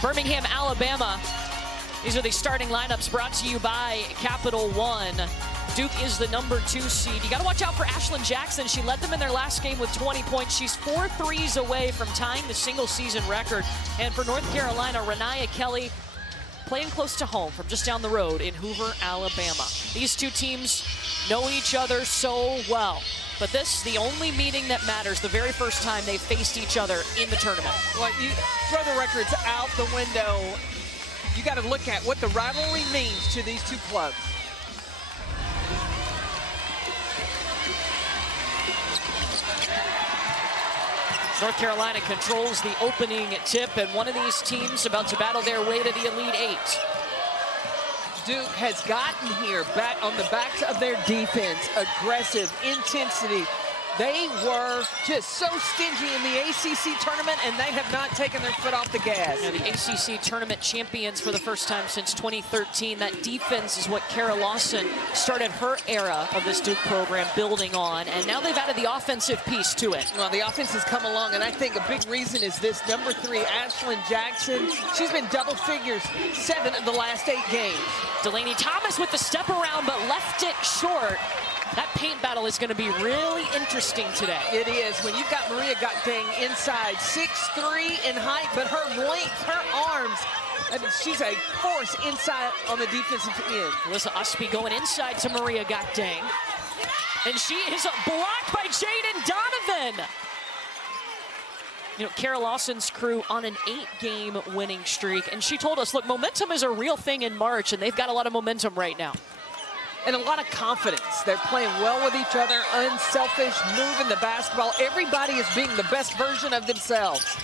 Birmingham, Alabama. These are the starting lineups brought to you by Capital One. Duke is the #2 seed. You got to watch out for Ashlyn Jackson. She led them in their last game with 20 points. She's 4 threes away from tying the single-season record. And for North Carolina, Renaya Kelly playing close to home from just down the road in Hoover, Alabama. These two teams know each other so well. But this, the only meeting that matters, the very first time they faced each other in the tournament. Well, you throw the records out the window. You got to look at what the rivalry means to these two clubs. North Carolina controls the opening tip, and one of these teams about to battle their way to the Elite Eight. Duke has gotten here back on the backs of their defense, aggressive, intensity. They were just so stingy in the ACC tournament, and they have not taken their foot off the gas. You know, the ACC tournament champions for the first time since 2013. That defense is what Kara Lawson started her era of this Duke program building on, and now they've added the offensive piece to it. Well, the offense has come along, and I think a big reason is this #3, Ashlyn Jackson. She's been double figures 7 of the last 8 games. Delaney Thomas with the step around, but left it short. That paint battle is going to be really interesting today. It is. When you've got Maria Gotting inside, 6'3" in height, but her length, her arms, I mean, she's a force inside on the defensive end. Alyssa Usby going inside to Maria Gotting. And she is blocked by Jaden Donovan. You know, Kara Lawson's crew on an 8-game winning streak. And she told us, look, momentum is a real thing in March, and they've got a lot of momentum right now. And a lot of confidence. They're playing well with each other, unselfish, moving the basketball. Everybody is being the best version of themselves.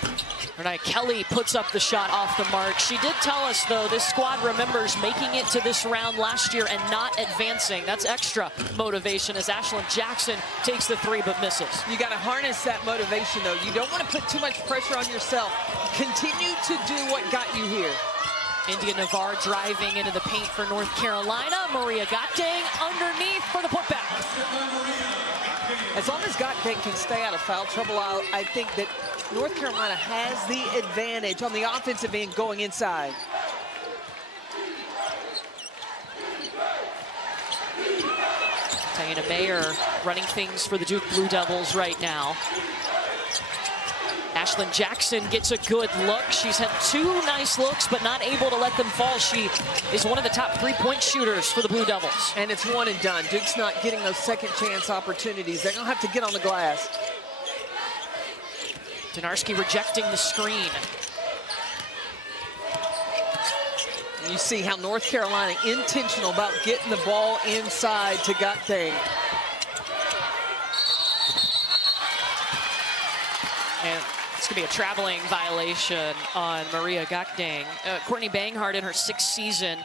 Renaya Kelly puts up the shot off the mark. She did tell us, though, this squad remembers making it to this round last year and not advancing. That's extra motivation as Ashlyn Jackson takes the 3 but misses. You got to harness that motivation, though. You don't want to put too much pressure on yourself. Continue to do what got you here. India Navarre driving into the paint for North Carolina. Maria Gotting underneath for the putback. As long as Gotting can stay out of foul trouble, I think that North Carolina has the advantage on the offensive end going inside. Diana Mayer running things for the Duke Blue Devils right now. Ashlyn Jackson gets a good look. She's had 2 nice looks, but not able to let them fall. She is one of the top 3-point shooters for the Blue Devils. And it's one and done. Duke's not getting those second chance opportunities. They're gonna have to get on the glass. Donarski rejecting the screen. And you see how North Carolina intentional about getting the ball inside to Gotting. And it's going to be a traveling violation on Maria Gotting. Courtney Banghart in her 6th season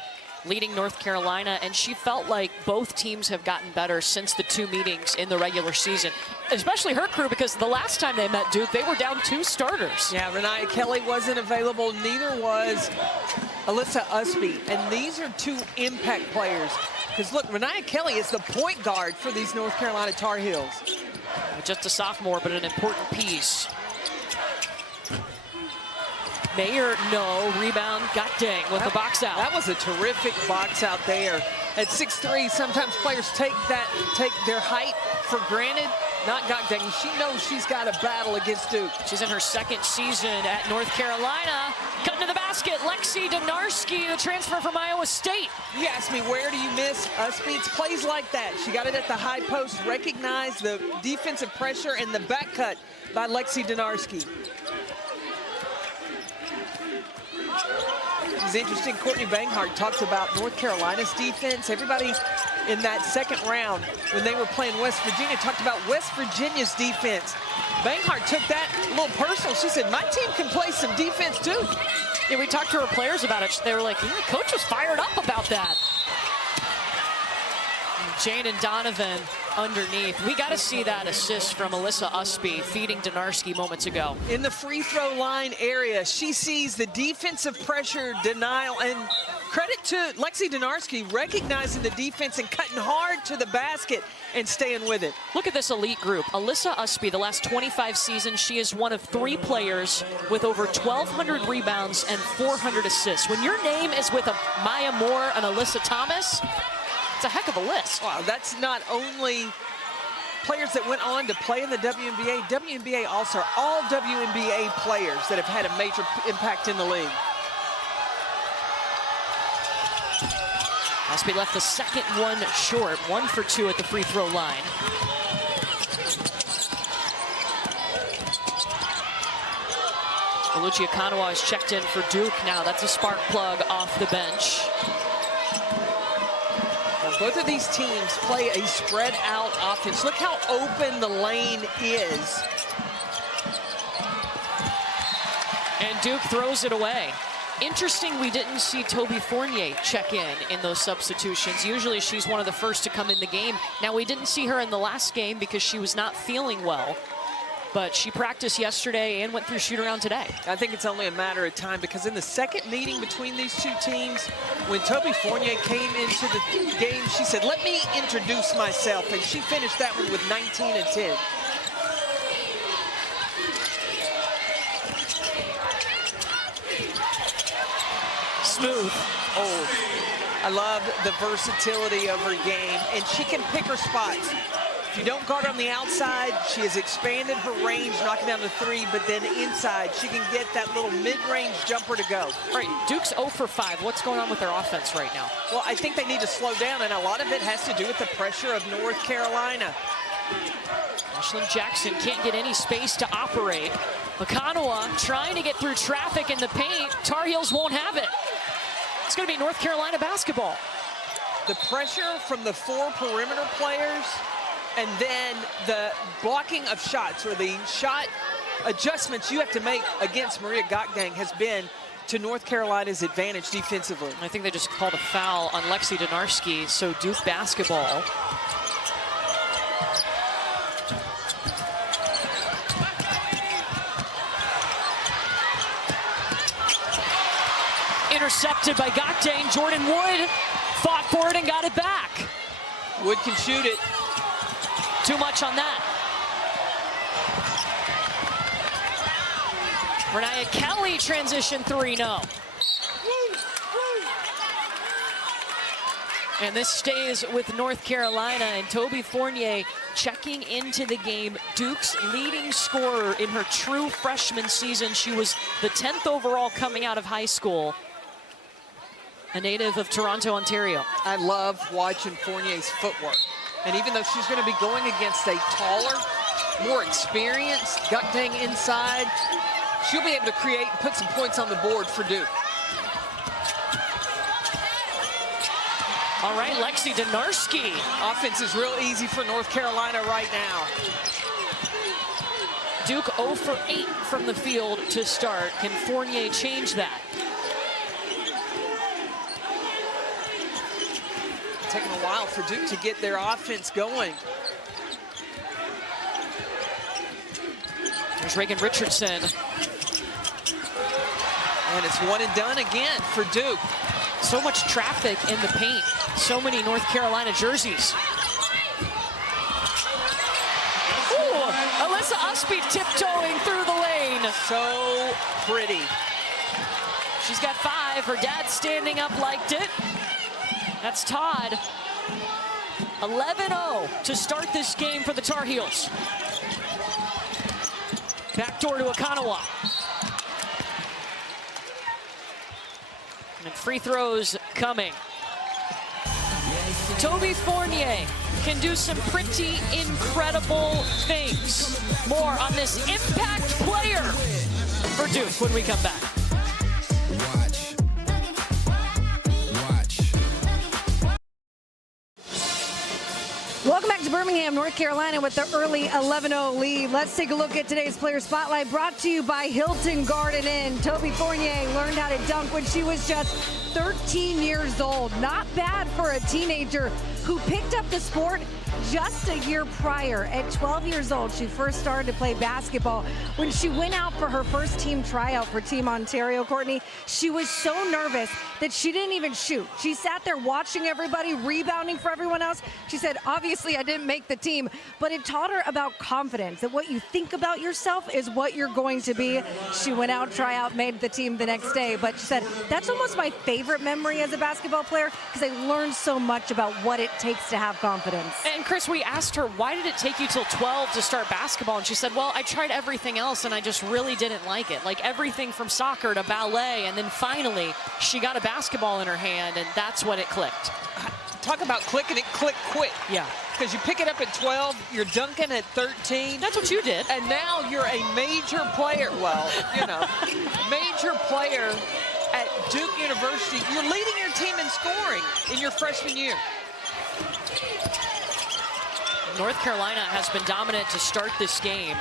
leading North Carolina, and she felt like both teams have gotten better since the 2 meetings in the regular season, especially her crew, because the last time they met Duke, they were down 2 starters. Yeah, Renaya Kelly wasn't available, neither was Alyssa Usby, and these are 2 impact players. Because look, Renaya Kelly is the point guard for these North Carolina Tar Heels. Just a sophomore, but an important piece. Mayer, no. Rebound, Gotting with the box out. That was a terrific box out there. At 6'3", sometimes players take their height for granted. Not Gotting. She knows she's got a battle against Duke. She's in her 2nd season at North Carolina. Cutting to the basket, Lexi Donarski, the transfer from Iowa State. You ask me, where do you miss Usby? It's plays like that. She got it at the high post, recognized the defensive pressure, and the back cut by Lexi Donarski. It's interesting, Courtney Banghart talked about North Carolina's defense. Everybody in that 2nd round, when they were playing West Virginia, talked about West Virginia's defense. Banghart took that a little personal. She said, my team can play some defense too. Yeah, we talked to her players about it. They were like, the coach was fired up about that. And Jaden Donovan underneath. We got to see that assist from Alyssa Usby feeding Donarski moments ago. In the free throw line area, she sees the defensive pressure denial, and credit to Lexi Donarski recognizing the defense and cutting hard to the basket and staying with it. Look at this elite group. Alyssa Usby, the last 25 seasons, she is one of 3 players with over 1,200 rebounds and 400 assists. When your name is with a Maya Moore and Alyssa Thomas, it's a heck of a list. Wow, that's not only players that went on to play in the WNBA. WNBA also, all WNBA players that have had a major impact in the league. Usby left the second one short, 1 for 2 at the free throw line. Lucia Kanawa is checked in for Duke now. That's a spark plug off the bench. Now, both of these teams play a spread out offense. Look how open the lane is. And Duke throws it away. Interesting, we didn't see Toby Fournier check in those substitutions. Usually she's one of the first to come in the game. Now, we didn't see her in the last game because she was not feeling well, but she practiced yesterday and went through shoot-around today. I think it's only a matter of time, because in the second meeting between these two teams, when Toby Fournier came into the game, she said, "Let me introduce myself," and she finished that one with 19 and 10. Smooth. Oh, I love the versatility of her game, and she can pick her spots. If you don't guard on the outside, she has expanded her range, knocking down the 3, but then inside, she can get that little mid-range jumper to go. All right, Duke's 0 for 5. What's going on with their offense right now? Well, I think they need to slow down, and a lot of it has to do with the pressure of North Carolina. Ashlyn Jackson can't get any space to operate. Kanawa trying to get through traffic in the paint. Tar Heels won't have it. It's going to be North Carolina basketball. The pressure from the 4 perimeter players, and then the blocking of shots, or the shot adjustments you have to make against Maria Gokdang, has been to North Carolina's advantage defensively. I think they just called a foul on Lexi Donarski, so Duke basketball. Intercepted by Gokdang. Jordan Wood fought for it and got it back. Wood can shoot it. Too much on that. Renaya Kelly transition 3, no. And this stays with North Carolina, and Toby Fournier checking into the game. Duke's leading scorer in her true freshman season. She was the 10th overall coming out of high school. A native of Toronto, Ontario. I love watching Fournier's footwork. And even though she's going to be going against a taller, more experienced Gokdang inside, she'll be able to create and put some points on the board for Duke. All right, Lexi Donarski. Offense is real easy for North Carolina right now. Duke 0 for 8 from the field to start. Can Fournier change that? Taking a while for Duke to get their offense going. There's Reagan Richardson. And it's one and done again for Duke. So much traffic in the paint. So many North Carolina jerseys. Ooh, Alyssa Usby tiptoeing through the lane. So pretty. She's got 5. Her dad standing up liked it. That's Todd. 11-0 to start this game for the Tar Heels. Backdoor to Kanawa. And free throws coming. Toby Fournier can do some pretty incredible things. More on this impact player for Duke when we come back. Welcome back to Birmingham, North Carolina with the early 11-0 lead. Let's take a look at today's player spotlight, brought to you by Hilton Garden Inn. Toby Fournier learned how to dunk when she was just 13 years old. Not bad for a teenager who picked up the sport just a year prior, at 12 years old, she first started to play basketball. When she went out for her first team tryout for Team Ontario, Courtney, she was so nervous that she didn't even shoot. She sat there watching everybody, rebounding for everyone else. She said, obviously I didn't make the team, but it taught her about confidence, that what you think about yourself is what you're going to be. She went out, tryout, made the team the next day, but she said, that's almost my favorite memory as a basketball player because I learned so much about what it takes to have confidence. And Chris, we asked her, why did it take you till 12 to start basketball? And she said, well, I tried everything else and I just really didn't like it. Like everything from soccer to ballet, and then finally she got a basketball in her hand and that's when it clicked. Talk about clicking, it clicked quick. Yeah. Because you pick it up at 12, you're dunking at 13. That's what you did. And now you're a major player. Well, you know, major player at Duke University. You're leading your team in scoring in your freshman year. North Carolina has been dominant to start this game.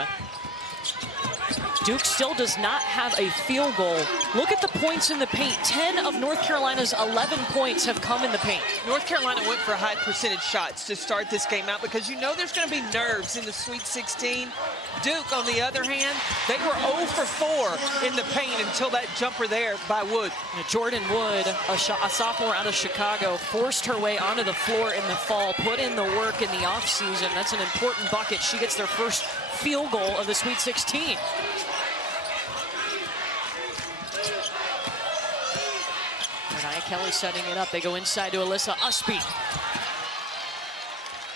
Duke still does not have a field goal. Look at the points in the paint. 10 of North Carolina's 11 points have come in the paint. North Carolina went for high percentage shots to start this game out because you know there's going to be nerves in the Sweet 16. Duke, on the other hand, they were 0 for 4 in the paint until that jumper there by Wood. Jordan Wood, a sophomore out of Chicago, forced her way onto the floor in the fall, put in the work in the offseason. That's an important bucket. She gets their first field goal of the Sweet 16. Kelly setting it up. They go inside to Alyssa Usby.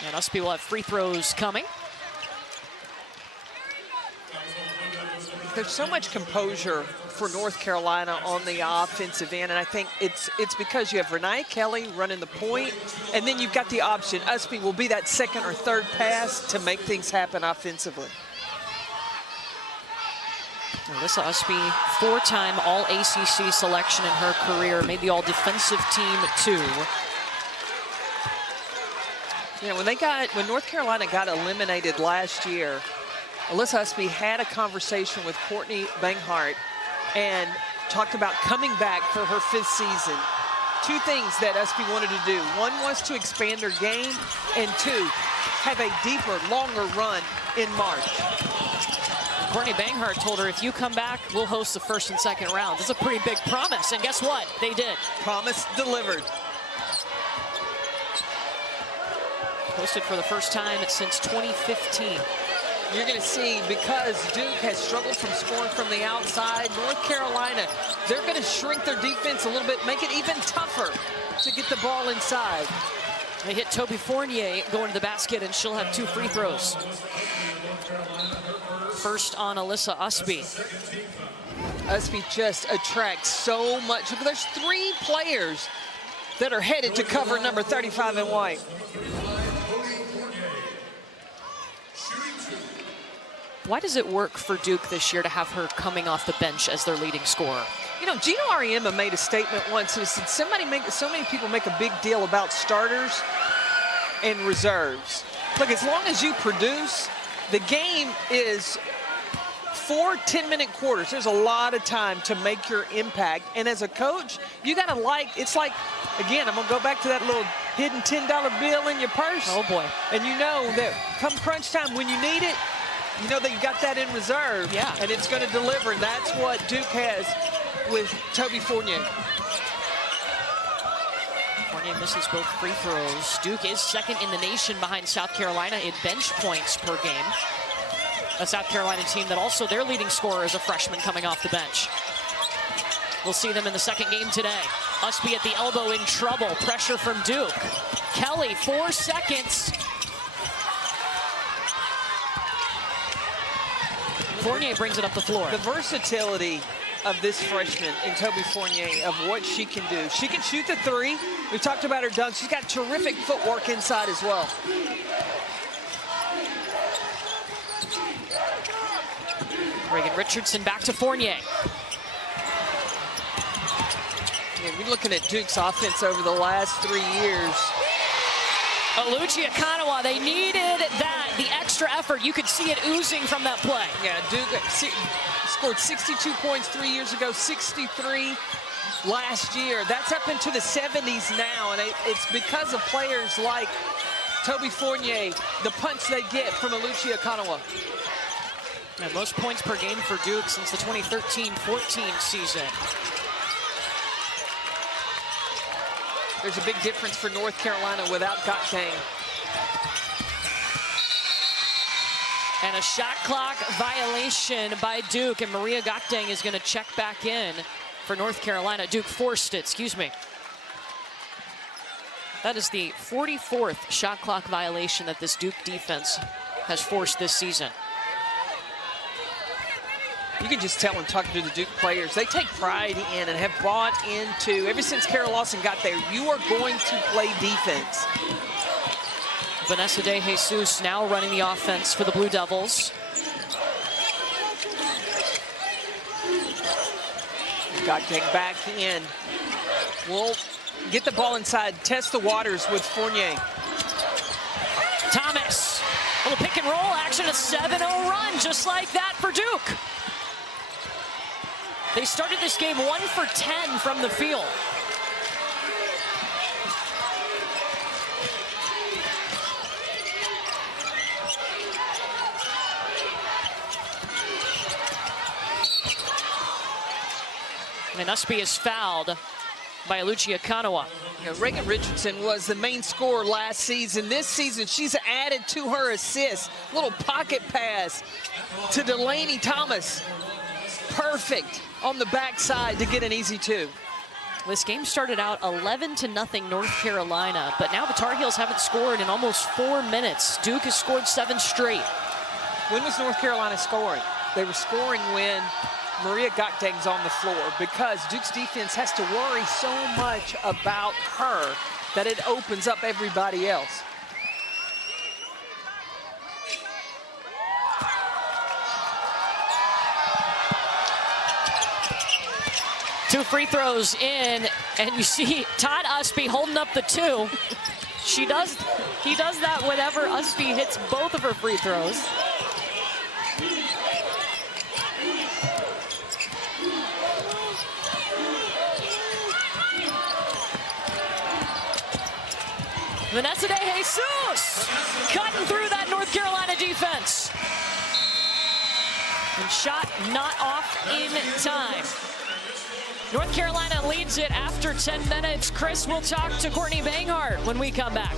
And Usby will have free throws coming. There's so much composure for North Carolina on the offensive end, and I think it's because you have Renee Kelly running the point, and then you've got the option. Usby will be that second or third pass to make things happen offensively. Alyssa Usby, four-time All-ACC selection in her career, made the All-Defensive Team too. You know, when North Carolina got eliminated last year, Alyssa Usby had a conversation with Courtney Banghart and talked about coming back for her 5th season. 2 things that Usby wanted to do. 1 was to expand her game, and 2, have a deeper, longer run in March. Courtney Banghart told her, if you come back, we'll host the 1st and 2nd rounds. It's a pretty big promise, and guess what? They did. Promise delivered. Hosted for the first time since 2015. You're going to see, because Duke has struggled from scoring from the outside, North Carolina, they're going to shrink their defense a little bit, make it even tougher to get the ball inside. They hit Toby Fournier going to the basket, and she'll have 2 free throws. First on Alyssa Usby. Usby just attracts so much. There's 3 players that are headed to cover number 35 in white. Why does it work for Duke this year to have her coming off the bench as their leading scorer? You know, Gino Auriemma made a statement once. He said, so many people make a big deal about starters and reserves. Look, as long as you produce, the game is 4 10-minute quarters. There's a lot of time to make your impact. And as a coach, you got to it's like, again, I'm going to go back to that little hidden $10 bill in your purse. Oh, boy. And you know that come crunch time, when you need it, you know that you got that in reserve. Yeah. And it's going to deliver. And that's what Duke has with Toby Fournier. Fournier misses both free throws. Duke is 2nd in the nation behind South Carolina in bench points per game. A South Carolina team that also their leading scorer is a freshman coming off the bench. We'll see them in the 2nd game today. Usby at the elbow in trouble. Pressure from Duke. Kelly, 4 seconds. Fournier brings it up the floor. The versatility of this freshman in Toby Fournier, of what she can do. She can shoot the 3. We talked about her dunk. She's got terrific footwork inside as well. Reagan Richardson back to Fournier. Yeah, we're looking at Duke's offense over the last 3 years. Oluchi Akanawa, they needed that, the extra effort. You could see it oozing from that play. Yeah, Duke scored 62 points 3 years ago, 63 last year. That's up into the 70s now, and it's because of players like Toby Fournier, the punch they get from Alucia Kanawa. And most points per game for Duke since the 2013-14 season. There's a big difference for North Carolina without Gotang. And a shot clock violation by Duke, and Maria Gotang is going to check back in for North Carolina. Duke forced it, excuse me. That is the 44th shot clock violation that this Duke defense has forced this season. You can just tell when talking to the Duke players, they take pride in and have bought into, ever since Kara Lawson got there, you are going to play defense. Vanessa De Jesus now running the offense for the Blue Devils. Gotang back in. We'll get the ball inside, test the waters with Fournier. Thomas, a little pick and roll action, a 7-0 run, just like that for Duke. They started this game 1 for 10 from the field. And Usby is fouled by Alucia Kanawa. You know, Reagan Richardson was the main scorer last season. This season, she's added to her assists. Little pocket pass to Delaney Thomas. Perfect on the backside to get an easy 2. This game started out 11-0 North Carolina, but now the Tar Heels haven't scored in almost 4 minutes. Duke has scored 7 straight. When was North Carolina scoring? They were scoring when Maria Gotang's on the floor, because Duke's defense has to worry so much about her that it opens up everybody else. Two free throws in, and you see Todd Usby holding up the 2. He does that whenever Usby hits both of her free throws. Vanessa De Jesus cutting through that North Carolina defense. And shot not off in time. North Carolina leads it after 10 minutes. Chris will talk to Courtney Banghart when we come back.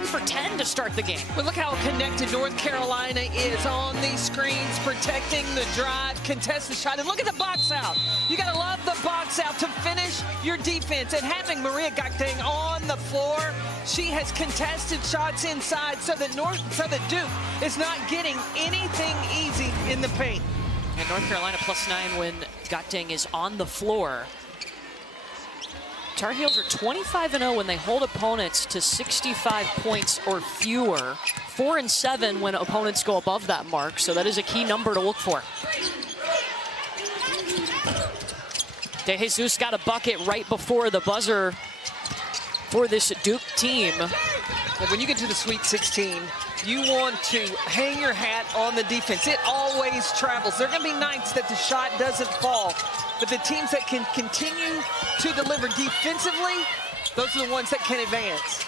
For 10 to start the game. But look how connected North Carolina is on these screens, protecting the drive, contest the shot, and look at the box out. You gotta love the box out to finish your defense, and having Maria Gotang on the floor, she has contested shots inside so that Duke is not getting anything easy in the paint. And North Carolina +9 when Gotang is on the floor. Tar Heels are 25-0 when they hold opponents to 65 points or fewer. 4-7 when opponents go above that mark, so that is a key number to look for. De Jesus got a bucket right before the buzzer for this Duke team. When you get to the Sweet 16, you want to hang your hat on the defense. It always travels. There are going to be nights that the shot doesn't fall, but the teams that can continue to deliver defensively, those are the ones that can advance.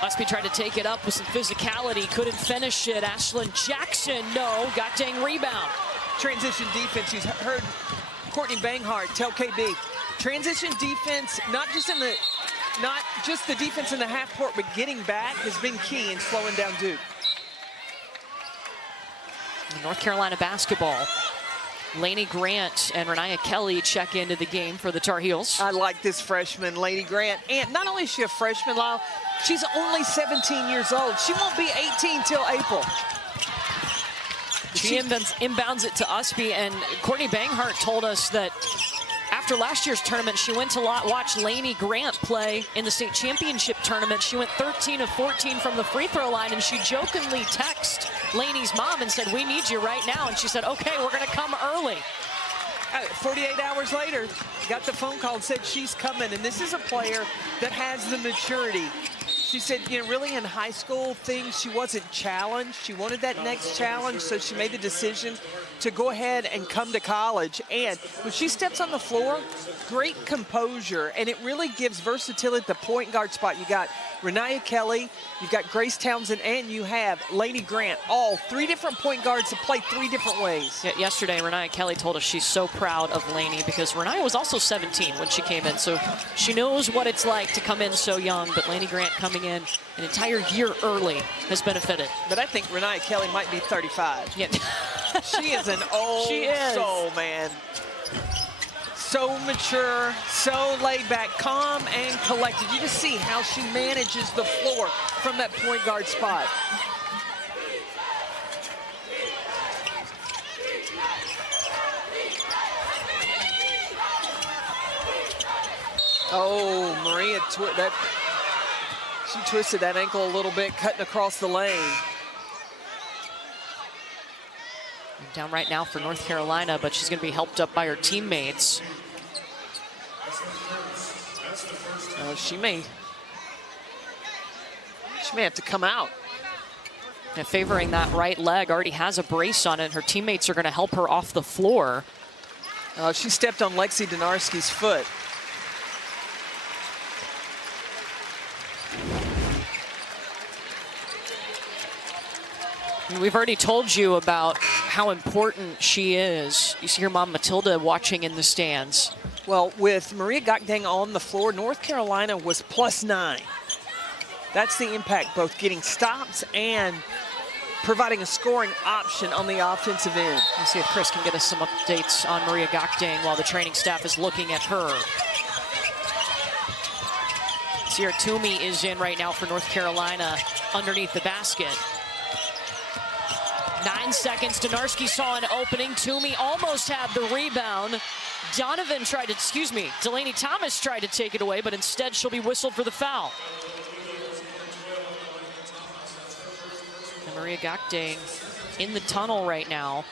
Usby tried to take it up with some physicality, couldn't finish it. Ashlyn Jackson, no, Gotang rebound. Transition defense, you heard Courtney Banghart tell KB, transition defense, not just the defense in the half court, but getting back has been key in slowing down Duke. North Carolina basketball. Lainey Grant and Renaya Kelly check into the game for the Tar Heels. I like this freshman, Lainey Grant. And not only is she a freshman, Lyle, she's only 17 years old. She won't be 18 till April. She inbounds it to Usby, and Courtney Banghart told us that after last year's tournament, she went to watch Lainey Grant play in the state championship tournament. She went 13 of 14 from the free throw line, and she jokingly texted Lainey's mom and said, "We need you right now." And she said, "Okay, we're going to come early." 48 hours later, got the phone call and said she's coming. And this is a player that has the maturity. She said, you know, really in high school things, she wasn't challenged. She wanted that next challenge, so she made the decision to go ahead and come to college. And when she steps on the floor, great composure, and it really gives versatility at the point guard spot. You got Renaya Kelly, you've got Grace Townsend, and you have Lainey Grant, all three different point guards that play three different ways. Yeah, yesterday, Renaya Kelly told us she's so proud of Lainey because Renaya was also 17 when she came in, so she knows what it's like to come in so young, but Lainey Grant coming in an entire year early has benefited. But I think Renaya Kelly might be 35. Yeah. She is an old soul, man. So mature, so laid back, calm and collected. You just see how she manages the floor from that point guard spot. Oh, Maria, she twisted that ankle a little bit, cutting across the lane. Down right now for North Carolina, but she's going to be helped up by her teammates. She may have to come out. And favoring that right leg, already has a brace on it. Her teammates are going to help her off the floor. She stepped on Lexi Donarski's foot. We've already told you about how important she is. You see her mom, Matilda, watching in the stands. Well, with Maria Gokdang on the floor, North Carolina was +9. That's the impact, both getting stops and providing a scoring option on the offensive end. Let's see if Chris can get us some updates on Maria Gokdang while the training staff is looking at her. Sierra Toomey is in right now for North Carolina underneath the basket. 9 seconds, Donarski saw an opening. Toomey almost had the rebound. Delaney Thomas tried to take it away, but instead she'll be whistled for the foul. And Maria Gokdang in the tunnel right now.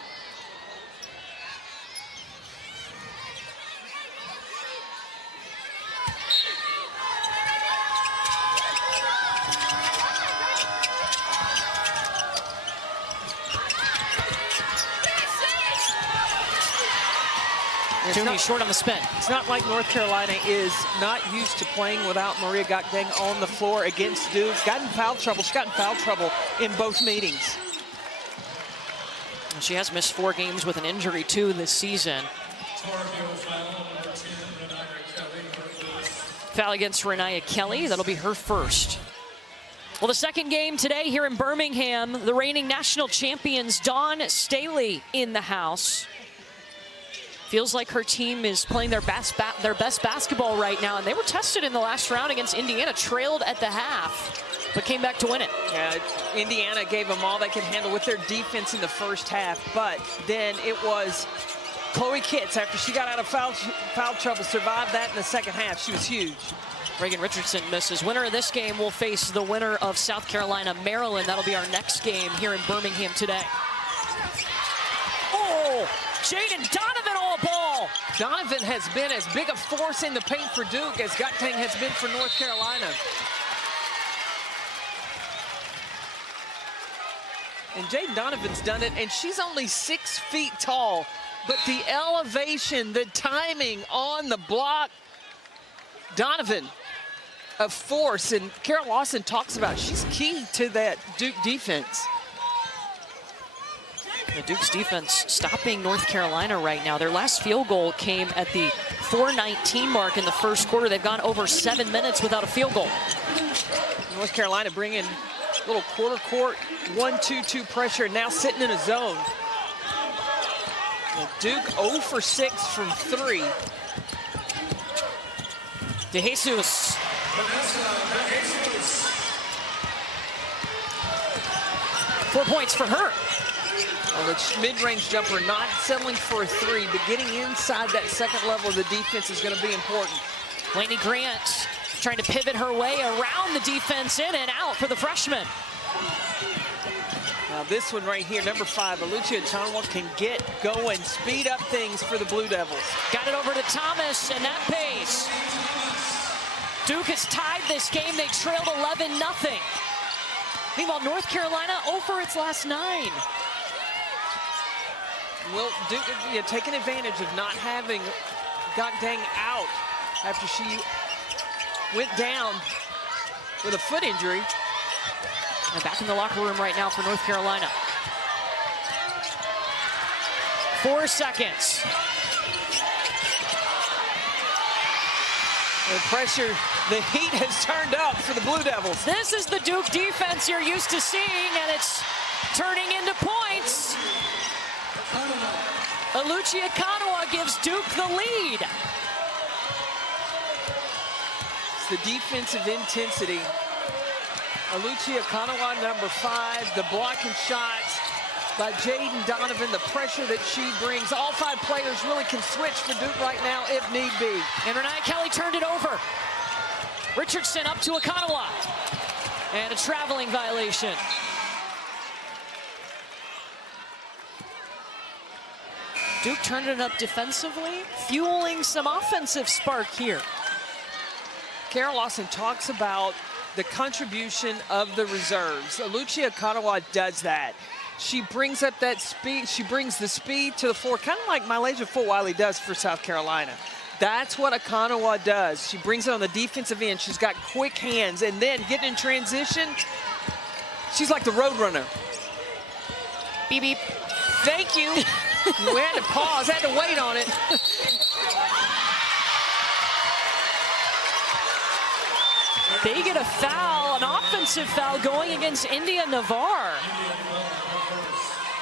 Toomey short on the spin. It's not like North Carolina is not used to playing without Maria Gokdang on the floor against Duke. Got in foul trouble. She got in foul trouble in both meetings. She has missed 4 games with an injury too this season. Foul against Renaya Kelly. That'll be her first. Well, the second game today here in Birmingham, the reigning national champions Dawn Staley in the house. Feels like her team is playing their best basketball right now, and they were tested in the last round against Indiana, trailed at the half, but came back to win it. Yeah, Indiana gave them all they could handle with their defense in the first half, but then it was Chloe Kitts, after she got out of foul trouble, survived that in the second half. She was huge. Reagan Richardson misses. Winner of this game will face the winner of South Carolina, Maryland. That'll be our next game here in Birmingham today. Oh, Jaden Donovan all ball. Donovan has been as big a force in the paint for Duke as Gokdang has been for North Carolina. And Jaden Donovan's done it, and she's only 6 feet tall, but the elevation, the timing on the block, Donovan, a force, and Carol Lawson talks about she's key to that Duke defense. The Duke's defense stopping North Carolina right now. Their last field goal came at the 4:19 mark in the first quarter. They've gone over 7 minutes without a field goal. North Carolina bringing a little quarter court 1-2-2 pressure, now sitting in a zone. Well, Duke 0 for 6 from 3. DeJesus. 4 points for her. Well, the mid-range jumper not settling for a 3, but getting inside that second level of the defense is going to be important. Lainey Grant trying to pivot her way around the defense, in and out for the freshman. Now this one right here, number 5, Alucia Chanwa can get going, speed up things for the Blue Devils. Got it over to Thomas, and that pays. Duke has tied this game. They trailed 11-0. Meanwhile, North Carolina over its last 9. Well, Duke taking advantage of not having Gokdang out after she went down with a foot injury. And back in the locker room right now for North Carolina. 4 seconds. The pressure, the heat has turned up for the Blue Devils. This is the Duke defense you're used to seeing, and it's turning into points. Aluchia Kanawa gives Duke the lead. It's the defensive intensity. Aluchia Kanawa, number 5, the blocking shots by Jaden Donovan, the pressure that she brings. All 5 players really can switch for Duke right now if need be. And Renee Kelly turned it over. Richardson up to Akanawa. And a traveling violation. Duke turned it up defensively, fueling some offensive spark here. Kara Lawson talks about the contribution of the reserves. Aluchia Kanawa does that. She brings up that speed. She brings the speed to the floor, kind of like Malaysia Fulwiley does for South Carolina. That's what Akanawa does. She brings it on the defensive end. She's got quick hands, and then getting in transition, she's like the road runner. Beep, beep. Thank you. We had to pause, had to wait on it. They get a foul, an offensive foul going against India Navarre.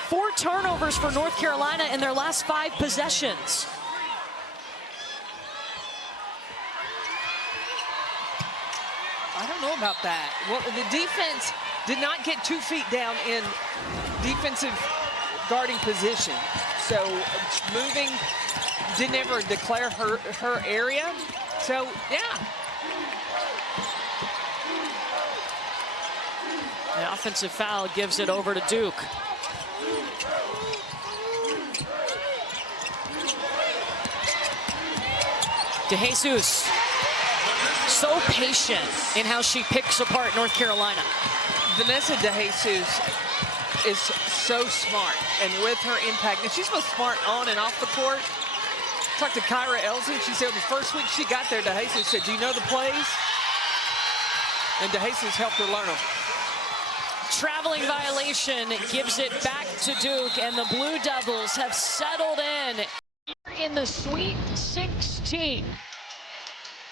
4 turnovers for North Carolina in their last 5 possessions. I don't know about that. Well, the defense did not get 2 feet down in defensive guarding position. So moving, didn't ever declare her area. So, yeah. The offensive foul gives it over to Duke. DeJesus, so patient in how she picks apart North Carolina. Vanessa DeJesus is so smart, and with her impact, and she's both smart on and off the court. Talked to Kyra Elsie. She said the first week she got there, DeJesus said, "Do you know the plays?" And DeJesus helped her learn them. Traveling violation gives it back to Duke, and the Blue Devils have settled in the Sweet 16.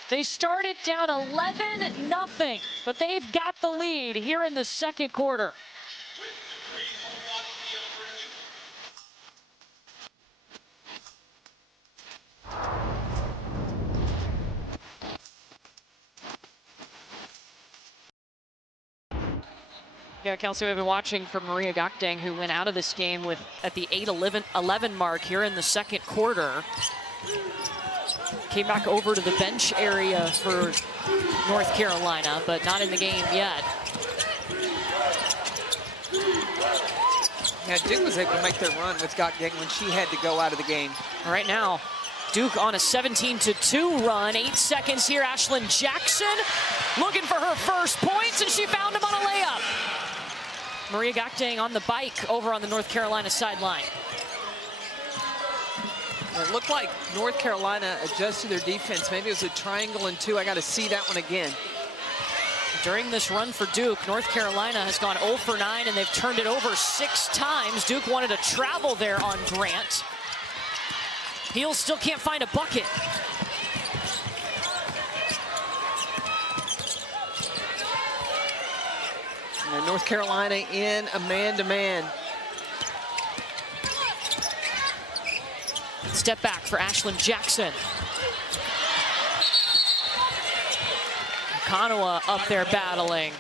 They started down 11-0, but they've got the lead here in the second quarter. Yeah, Kelsey, we've been watching from Maria Gokdang, who went out of this game at the 8-11 mark here in the second quarter. Came back over to the bench area for North Carolina, but not in the game yet. Yeah, Duke was able to make their run with Gokdang when she had to go out of the game. Right now, Duke on a 17-2 run. 8 seconds here. Ashlyn Jackson looking for her first points, and she found him on a layup. Maria Gokdang on the bike over on the North Carolina sideline. It looked like North Carolina adjusted their defense. Maybe it was a triangle and 2. I got to see that one again. During this run for Duke, North Carolina has gone 0 for 9, and they've turned it over 6 times. Duke wanted to travel there on Grant. Heels still can't find a bucket. And North Carolina in a man-to-man. Step back for Ashlyn Jackson. Kanawa up there battling.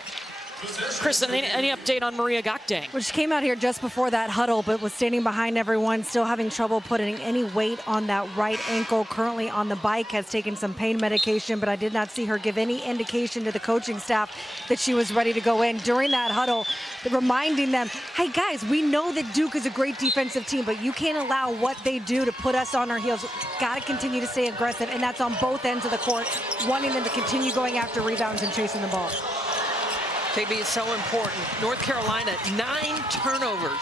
Chris, any update on Maria Gakdang? Well, she came out here just before that huddle, but was standing behind everyone, still having trouble putting any weight on that right ankle. Currently on the bike, has taken some pain medication, but I did not see her give any indication to the coaching staff that she was ready to go in. During that huddle, reminding them, hey guys, we know that Duke is a great defensive team, but you can't allow what they do to put us on our heels. Got to continue to stay aggressive, and that's on both ends of the court, wanting them to continue going after rebounds and chasing the ball. KB is so important. North Carolina, 9 turnovers.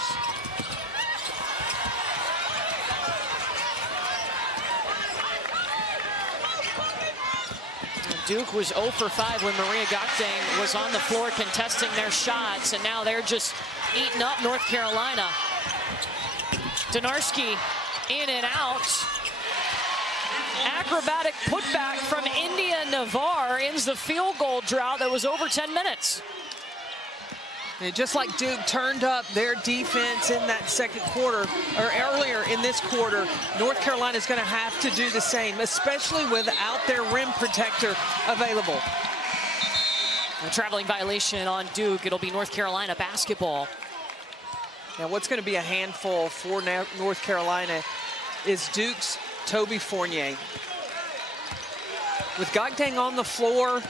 Duke was 0 for 5 when Maria Gakdang was on the floor contesting their shots, and now they're just eating up North Carolina. Donarski in and out. Acrobatic putback from India Navarre ends the field goal drought that was over 10 minutes. And just like Duke turned up their defense in that second quarter, or earlier in this quarter, North Carolina is going to have to do the same, especially without their rim protector available. A traveling violation on Duke. It'll be North Carolina basketball. Now, what's going to be a handful for North Carolina is Duke's Toby Fournier. With Gakdang on the floor,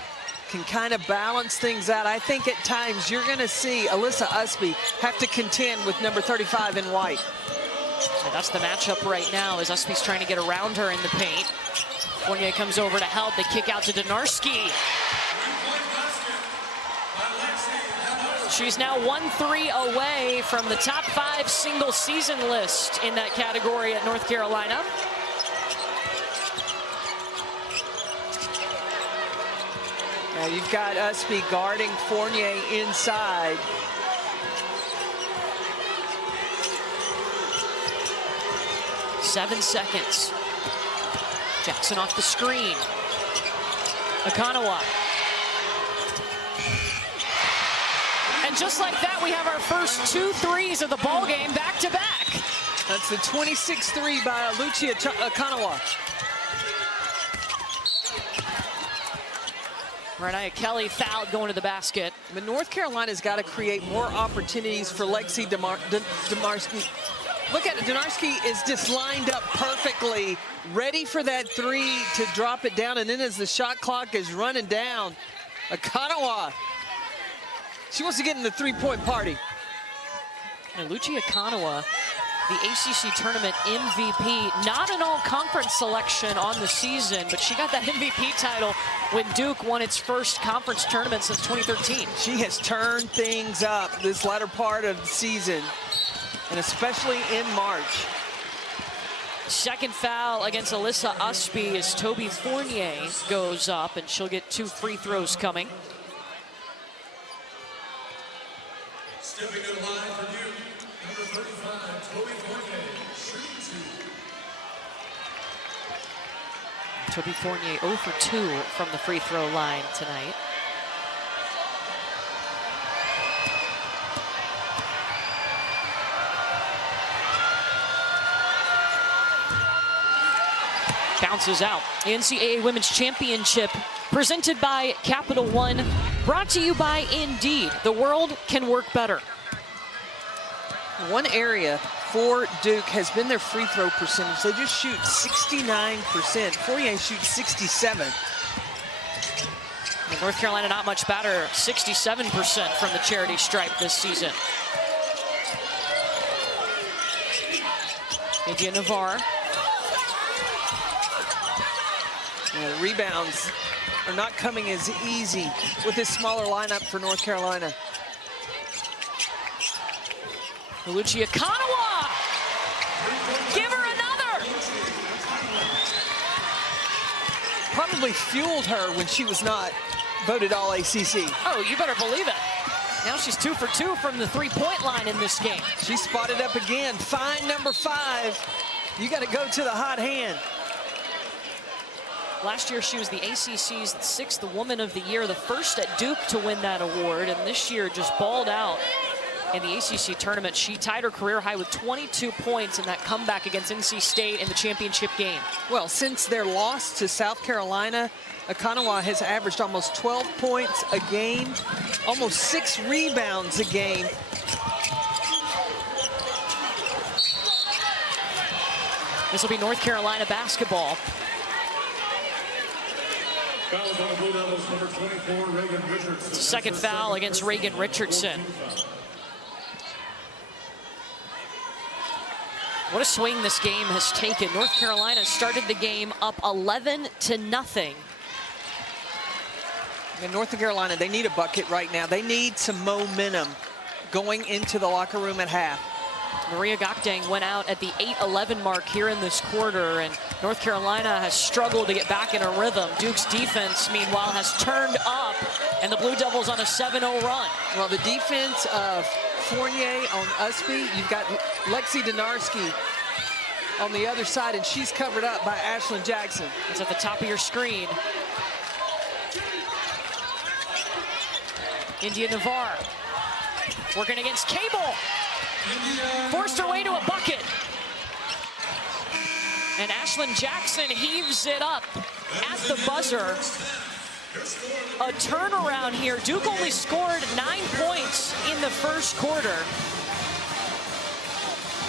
can kind of balance things out. I think at times you're going to see Alyssa Usby have to contend with number 35 in white. So that's the matchup right now, as Usby's trying to get around her in the paint. Fournier comes over to help. They kick out to Donarski. She's now 1-3 away from the top 5 single season list in that category at North Carolina. Now you've got Usby guarding Fournier inside. Seven seconds. Jackson off the screen. Akanawa. And just like that, we have our first 2 threes of the ball game back to back. That's the 26-3 by Lucia Akanawa. Renaya Kelly fouled going to the basket. But North Carolina's got to create more opportunities for Lexi Donarski. Look at it, Donarski is just lined up perfectly, ready for that 3 to drop it down, and then as the shot clock is running down, Akanawa, she wants to get in the 3-point party. And Lucia Akanawa, the ACC tournament MVP, not an all-conference selection on the season, but she got that MVP title when Duke won its first conference tournament since 2013. She has turned things up this latter part of the season, and especially in March. Second foul against Alyssa Usby as Toby Fournier goes up, and she'll get 2 free throws coming. Stepping to the line for Duke, number 35, Toby Fournier, shooting 2. Toby Fournier 0 for 2 from the free throw line tonight. Bounces out. NCAA Women's Championship presented by Capital One, brought to you by Indeed. The world can work better. One area for Duke has been their free throw percentage. They just shoot 69%. Fournier shoots 67. And North Carolina not much better, 67% from the charity stripe this season. India Navarre. The rebounds are not coming as easy with this smaller lineup for North Carolina. Lucia Akanawa! Give her another! Probably fueled her when she was not voted All-ACC. Oh, you better believe it. Now she's 2 for 2 from the 3-point line in this game. She spotted up again. Find number 5. You got to go to the hot hand. Last year, she was the ACC's 6th Woman of the Year, the first at Duke to win that award, and this year just balled out in the ACC tournament. She tied her career high with 22 points in that comeback against NC State in the championship game. Well, since their loss to South Carolina, Akanawa has averaged almost 12 points a game, almost 6 rebounds a game. This will be North Carolina basketball. Fouls on the Blue Devils, number 24, Reagan Richardson. Second foul against Reagan Richardson. What a swing this game has taken. North Carolina started the game up 11-0. In North Carolina, they need a bucket right now. They need some momentum going into the locker room at half. Maria Gokdang went out at the 8-11 mark here in this quarter, and North Carolina has struggled to get back in a rhythm. Duke's defense, meanwhile, has turned up, and the Blue Devils on a 7-0 run. Well, the defense of Fournier on Usby, you've got Lexi Donarski on the other side, and she's covered up by Ashlyn Jackson. It's at the top of your screen. India Navarre working against Cable. Forced her way to a bucket. And Ashlyn Jackson heaves it up at the buzzer. A turnaround here. Duke only scored 9 points in the first quarter.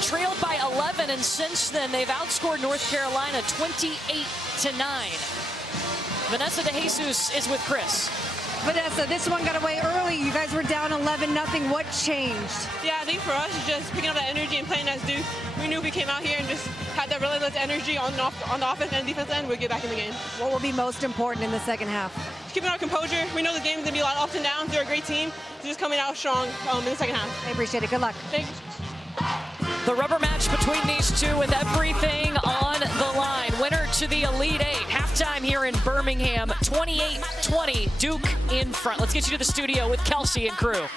Trailed by 11, and since then they've outscored North Carolina 28-9. Vanessa DeJesus is with Chris. Vanessa, this one got away early. You guys were down 11-0. What changed? Yeah, I think for us, just picking up that energy and playing as Duke. We knew we came out here and just had that relentless energy on the offense and defense end, we'd get back in the game. What will be most important in the second half? Keeping our composure. We know the game's going to be a lot of ups and downs. They're a great team. They're just coming out strong in the second half. I appreciate it. Good luck. Thanks. The rubber match between these two with everything on the line. Winner to the Elite Eight. Halftime here in Birmingham, 28-20, Duke in front. Let's get you to the studio with Kelsey and crew.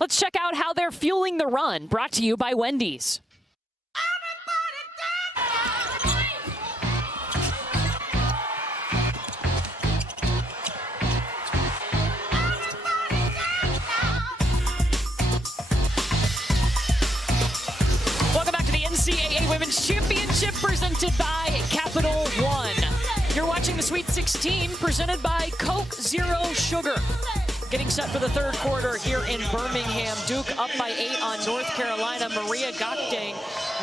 Let's check out how they're fueling the run, brought to you by Wendy's. NCAA Women's Championship presented by Capital One. You're watching the Sweet 16 presented by Coke Zero Sugar. Getting set for the third quarter here in Birmingham. Duke up by 8 on North Carolina. Maria Gokdang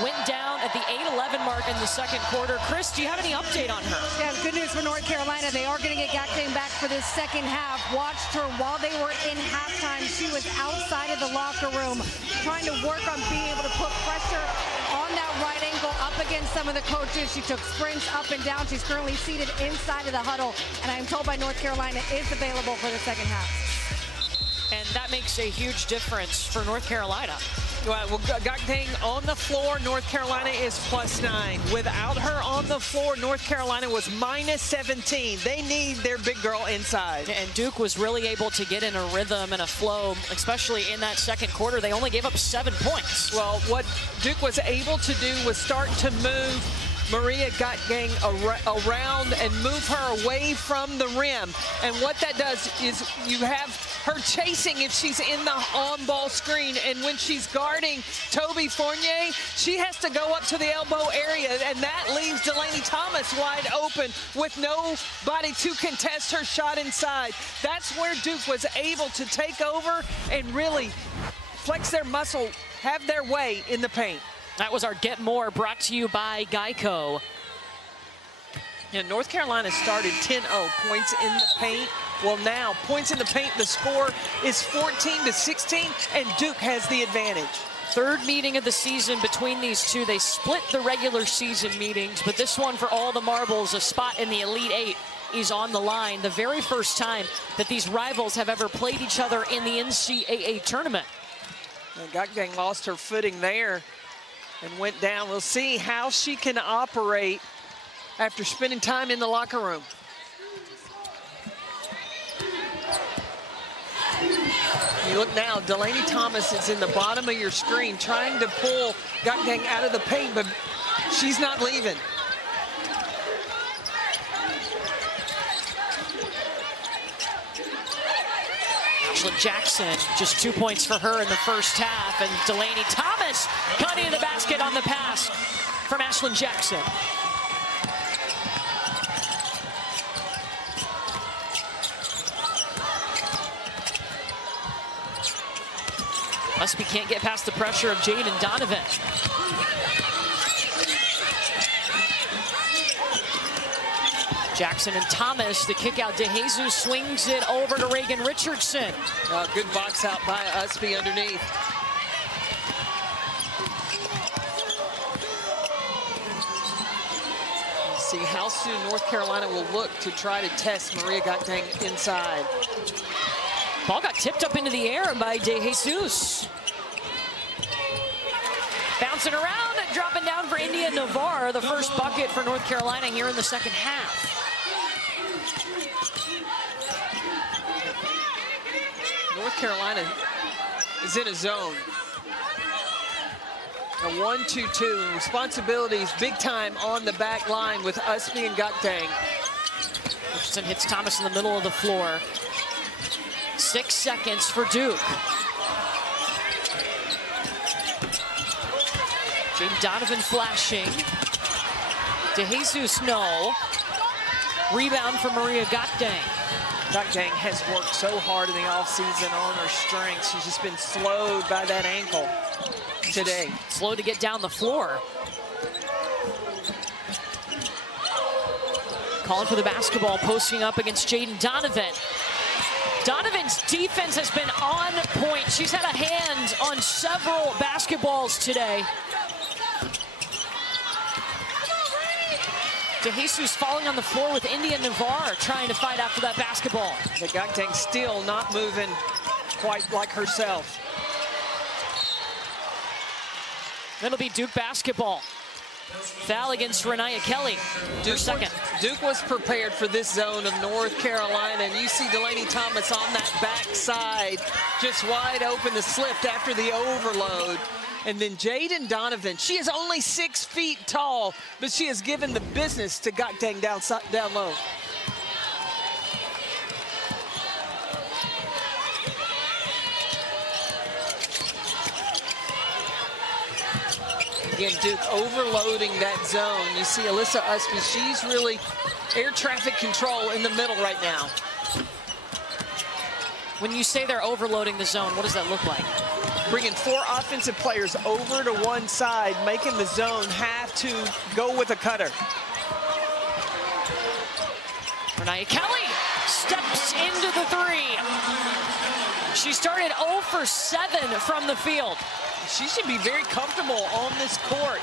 went down at the 8-11 mark in the second quarter. Chris, do you have any update on her? Yeah, good news for North Carolina. They are going to get Gokdang back for this second half. Watched her while they were in halftime. She was outside of the locker room trying to work on being able to put pressure on that right ankle up against some of the coaches. She took sprints up and down. She's currently seated inside of the huddle, and I am told by North Carolina is available for the second half. And that makes a huge difference for North Carolina. Well, Gokdang on the floor, North Carolina is +9. Without her on the floor, North Carolina was -17. They need their big girl inside. And Duke was really able to get in a rhythm and a flow, especially in that second quarter. They only gave up 7 points. Well, what Duke was able to do was start to move Maria Gokdang around and move her away from the rim. And what that does is you have her chasing if she's in the on-ball screen. And when she's guarding Toby Fournier, she has to go up to the elbow area. And that leaves Delaney Thomas wide open with nobody to contest her shot inside. That's where Duke was able to take over and really flex their muscle, have their way in the paint. That was our Get More, brought to you by Geico. And North Carolina started 10-0, points in the paint. Well, now, points in the paint, the score is 14-16, and Duke has the advantage. Third meeting of the season between these two. They split the regular season meetings, but this one for all the marbles, a spot in the Elite Eight is on the line. The very first time that these rivals have ever played each other in the NCAA tournament. Gokdang lost her footing there and went down. We'll see how she can operate after spending time in the locker room. You look now, Delaney Thomas is in the bottom of your screen trying to pull Gokdang out of the paint, but she's not leaving. Ashlyn Jackson, just 2 points for her in the first half, and Delaney Thomas cutting the basket on the pass from Ashlyn Jackson. Usby can't get past the pressure of Jaden Donovan. Jackson and Thomas, the kick out. DeJesus swings it over to Reagan Richardson. Good box out by Usby underneath. See how soon North Carolina will look to try to test Maria Gotang inside. Ball got tipped up into the air by DeJesus. Bouncing around and dropping down for India Navarre, the first bucket for North Carolina here in the second half. North Carolina is in a zone. A 1-2-2. Responsibilities big time on the back line with Usby and Gotang. Richardson hits Thomas in the middle of the floor. 6 seconds for Duke. Jaden Donovan flashing. DeJesus, no. Rebound for Maria Gotang. Gotang has worked so hard in the offseason on her strength. She's just been slowed by that ankle today. Slow to get down the floor. Calling for the basketball, posting up against Jaden Donovan. Donovan's defense has been on point. She's had a hand on several basketballs today. DeJesus falling on the floor with India Navarre trying to fight after that basketball. The Gotang still not moving quite like herself. It'll be Duke basketball. Foul against Renaya Kelly. Duke was prepared for this zone of North Carolina, and you see Delaney Thomas on that backside, just wide open to slip after the overload. And then Jaden Donovan, she is only 6 feet tall, but she has given the business to Gotang down low. Again, Duke overloading that zone. You see Alyssa Usby, she's really air traffic control in the middle right now. When you say they're overloading the zone, what does that look like? Bringing 4 offensive players over to one side, making the zone have to go with a cutter. Renaya Kelly steps into the 3. She started 0 for 7 from the field. She should be very comfortable on this court.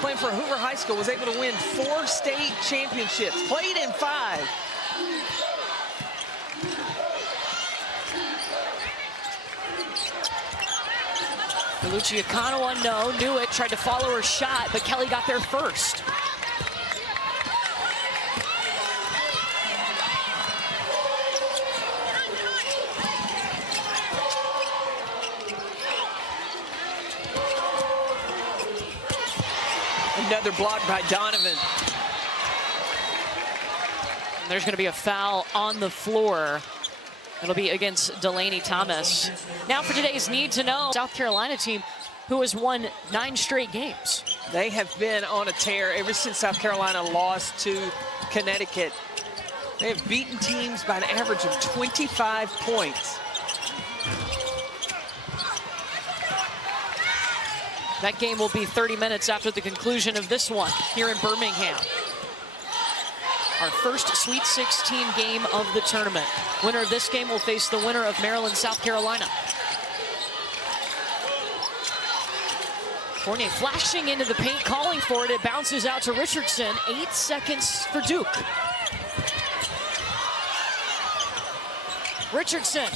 Playing for Hoover High School, was able to win 4 state championships, played in 5. Lucia Kanawa, no, knew it, tried to follow her shot, but Kelly got there first. Another block by Donovan. And there's going to be a foul on the floor. It'll be against Delaney Thomas. Now for today's Need to Know. South Carolina team who has won 9 straight games. They have been on a tear ever since South Carolina lost to Connecticut. They have beaten teams by an average of 25 points. That game will be 30 minutes after the conclusion of this one here in Birmingham. Our first Sweet 16 game of the tournament. Winner of this game will face the winner of Maryland, South Carolina. Fournier flashing into the paint, calling for it. It bounces out to Richardson. 8 seconds for Duke. Richardson.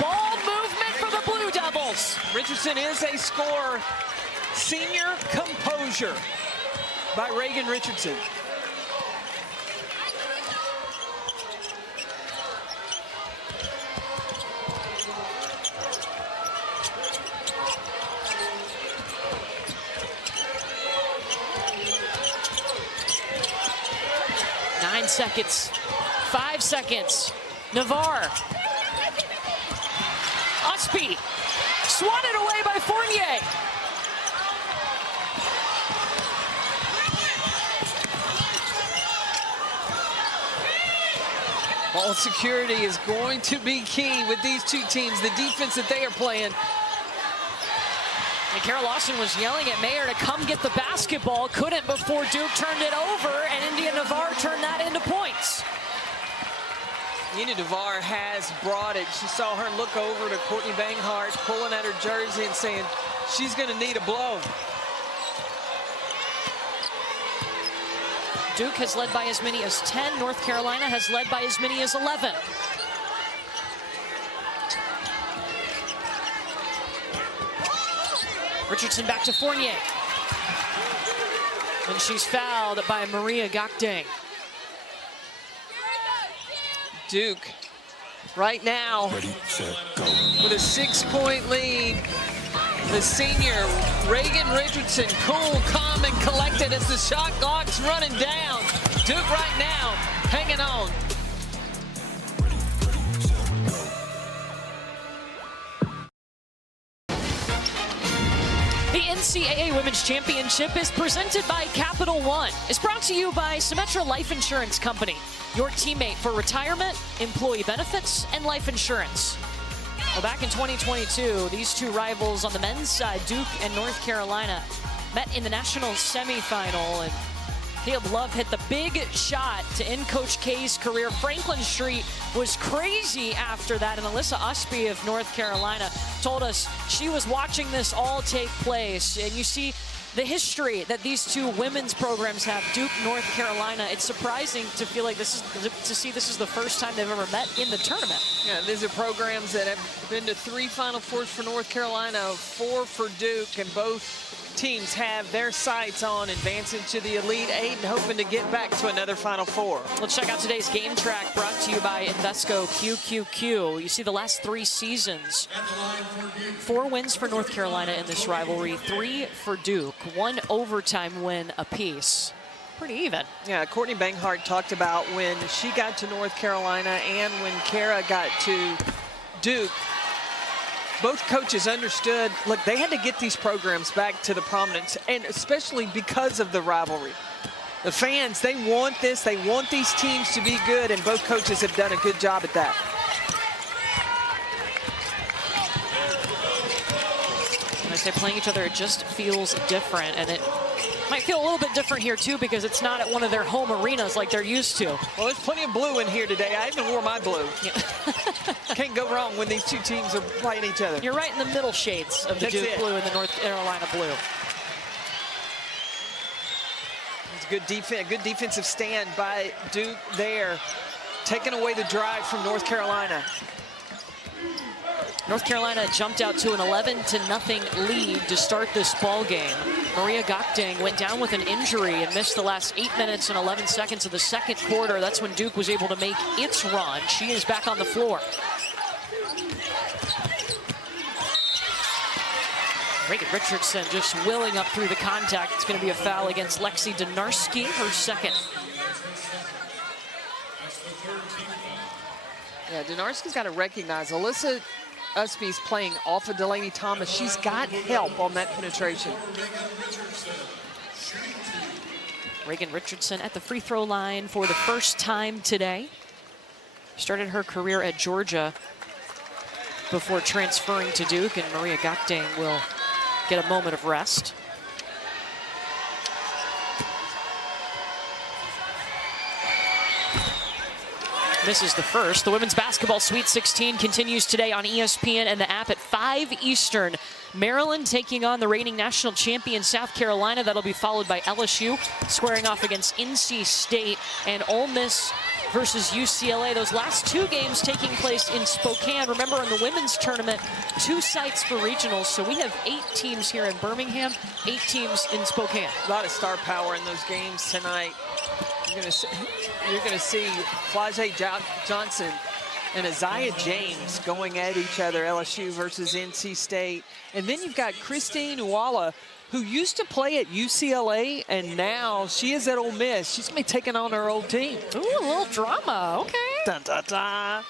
Ball movement for the Blue Devils. Richardson is a scorer. Senior composure by Reagan Richardson. Seconds, 5 seconds. Navarre. Usby. Swatted away by Fournier. Ball security is going to be key with these two teams, the defense that they are playing. And Kara Lawson was yelling at Mayer to come get the basketball. Couldn't before Duke turned it over, and India Navarre turned that into points. India Navarre has brought it. She saw her look over to Courtney Banghart, pulling at her jersey and saying she's going to need a blow. Duke has led by as many as 10. North Carolina has led by as many as 11. Richardson back to Fournier. And she's fouled by Maria Gakdeng. Duke right now Ready, set, go. with a 6-point lead. The senior, Reagan Richardson, cool, calm, and collected as the shot clock's running down. Duke right now hanging on. The NCAA Women's Championship is presented by Capital One. It's brought to you by Symetra Life Insurance Company, your teammate for retirement, employee benefits, and life insurance. Well, back in 2022, these two rivals on the men's side, Duke and North Carolina, met in the national semifinal, and Caleb Love hit the big shot to end Coach K's career. Franklin Street was crazy after that, and Alyssa Usby of North Carolina told us she was watching this all take place. And you see the history that these two women's programs have, Duke, North Carolina. It's surprising to feel like this is the first time they've ever met in the tournament. Yeah, these are programs that have been to 3 Final Fours for North Carolina, 4 for Duke, and both teams have their sights on advancing to the Elite Eight and hoping to get back to another Final Four. Let's check out today's game track brought to you by Invesco QQQ. You see the last 3 seasons. 4 wins for North Carolina in this rivalry, 3 for Duke, 1 overtime win apiece. Pretty even. Yeah, Courtney Banghart talked about when she got to North Carolina and when Kara got to Duke. Both coaches understood, look, they had to get these programs back to the prominence, and especially because of the rivalry. The fans, they want this, they want these teams to be good, and both coaches have done a good job at that. When I say playing each other, it just feels different, and it might feel a little bit different here too because it's not at one of their home arenas like they're used to. Well, there's plenty of blue in here today. I even wore my blue. Yeah. Can't go wrong when these two teams are playing each other. You're right in the middle shades of the Duke blue and the North Carolina blue. It's a good defensive stand by Duke there, taking away the drive from North Carolina. North Carolina jumped out to an 11-0 lead to start this ball game. Maria Gakdeng went down with an injury and missed the last 8 minutes and 11 seconds of the second quarter. That's when Duke was able to make its run. She is back on the floor. Reagan Richardson just willing up through the contact. It's going to be a foul against Lexi Donarski, her second. Yeah, Donarski's got to recognize Alyssa Usby's playing off of Delaney Thomas. She's got help on that penetration. Reagan Richardson at the free throw line for the first time today. Started her career at Georgia before transferring to Duke, and Maria Gakdeng will get a moment of rest. Misses the first. The women's basketball Sweet 16 continues today on ESPN and the app at 5 Eastern. Maryland taking on the reigning national champion South Carolina. That'll be followed by LSU squaring off against NC State, and Ole Miss versus UCLA. Those last 2 games taking place in Spokane. Remember, in the women's tournament, 2 sites for regionals, so we have 8 teams here in Birmingham, 8 teams in Spokane. A lot of star power in those games tonight. You're going to see Flajay Johnson and Isaiah James going at each other, LSU versus NC State. And then you've got Christine Uwala, who used to play at UCLA, and now she is at Ole Miss. She's going to be taking on her old team. Ooh, a little drama, okay. Dun, dun, dun.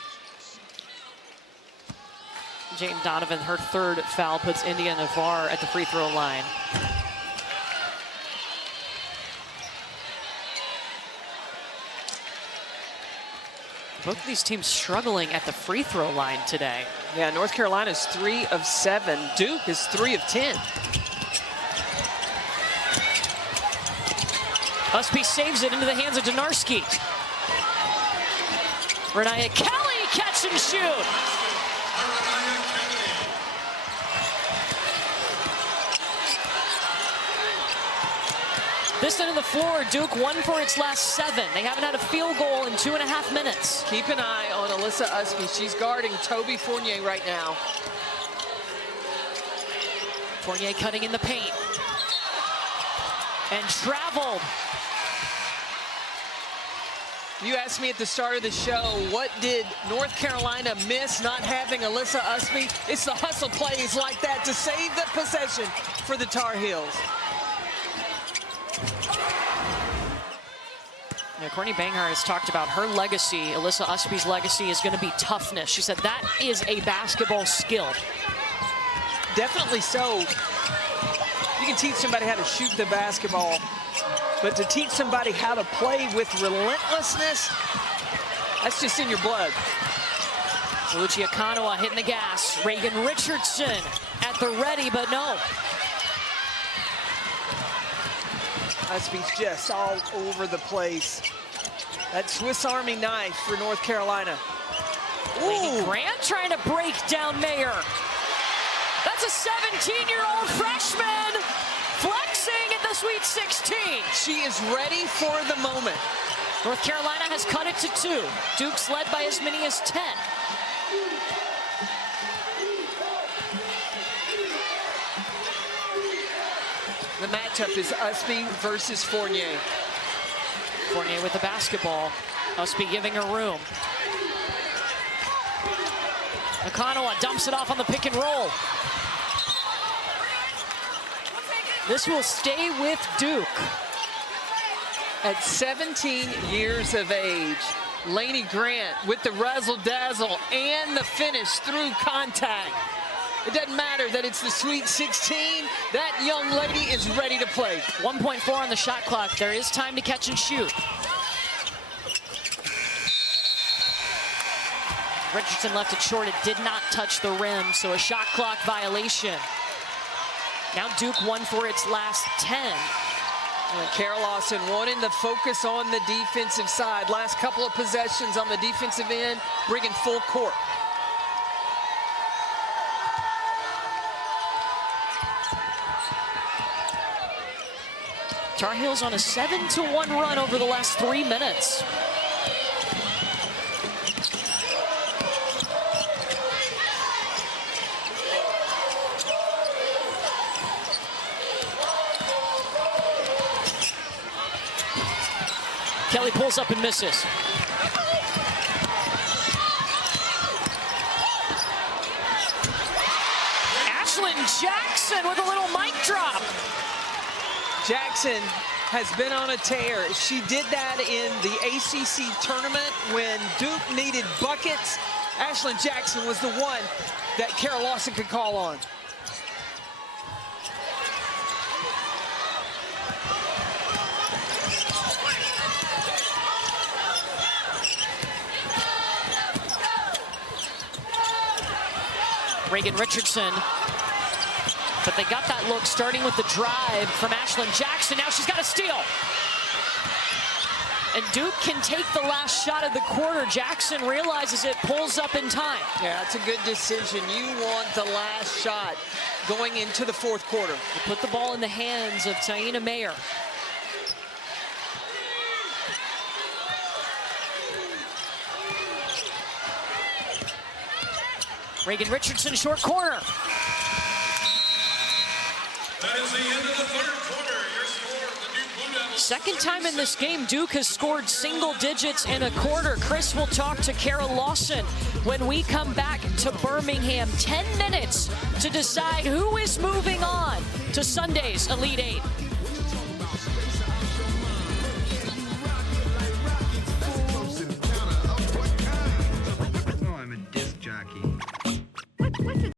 Jane Donovan, her third foul, puts India Navarre at the free throw line. Both of these teams struggling at the free throw line today. Yeah, North Carolina's 3 of 7. Duke is 3 of 10. Usby saves it into the hands of Donarski. Renaya Kelly, catch and shoot. This end of the floor, Duke won for its last 7. They haven't had a field goal in 2.5 minutes. Keep an eye on Alyssa Usby. She's guarding Toby Fournier right now. Fournier cutting in the paint. And traveled. You asked me at the start of the show, what did North Carolina miss not having Alyssa Usby? It's the hustle plays like that to save the possession for the Tar Heels. Now, Courtney Banghart has talked about her legacy. Alyssa Usby's legacy is going to be toughness. She said that is a basketball skill. Definitely so. You can teach somebody how to shoot the basketball, but to teach somebody how to play with relentlessness, that's just in your blood. Lucia Kanoa hitting the gas. Reagan Richardson at the ready, but no. Usby's just all over the place. That Swiss Army knife for North Carolina. Ooh. Grant trying to break down Mayer. That's a 17-year-old freshman flexing at the Sweet 16. She is ready for the moment. North Carolina has cut it to 2. Duke's led by as many as 10. The matchup is Usby versus Fournier. Fournier with the basketball. Usby giving her room. Nakanoa dumps it off on the pick and roll. This will stay with Duke. At 17 years of age, Lainey Grant with the razzle-dazzle and the finish through contact. It doesn't matter that it's the Sweet 16. That young lady is ready to play. 1.4 on the shot clock. There is time to catch and shoot. Richardson left it short. It did not touch the rim, so a shot clock violation. Now Duke won for its last 10. And Kara Lawson wanting the focus on the defensive side. Last couple of possessions on the defensive end, bringing full court. Tar Heels on a 7-1 run over the last 3 minutes. Kelly pulls up and misses. Ashlyn Jackson with a little mic drop. Jackson has been on a tear. She did that in the ACC tournament when Duke needed buckets. Ashlyn Jackson was the one that Kara Lawson could call on. Reagan Richardson. But they got that look starting with the drive from Ashlyn Jackson. Now she's got a steal. And Duke can take the last shot of the quarter. Jackson realizes it, pulls up in time. Yeah, that's a good decision. You want the last shot going into the fourth quarter. You put the ball in the hands of Taina Mayer. Reagan Richardson, short corner. That is the end of the third quarter. Your score, the Duke Blue Devils. Second time in this game, Duke has scored single digits in a quarter. Chris will talk to Kara Lawson when we come back to Birmingham. 10 minutes to decide who is moving on to Sunday's Elite Eight. Oh, I'm a disc jockey. What's a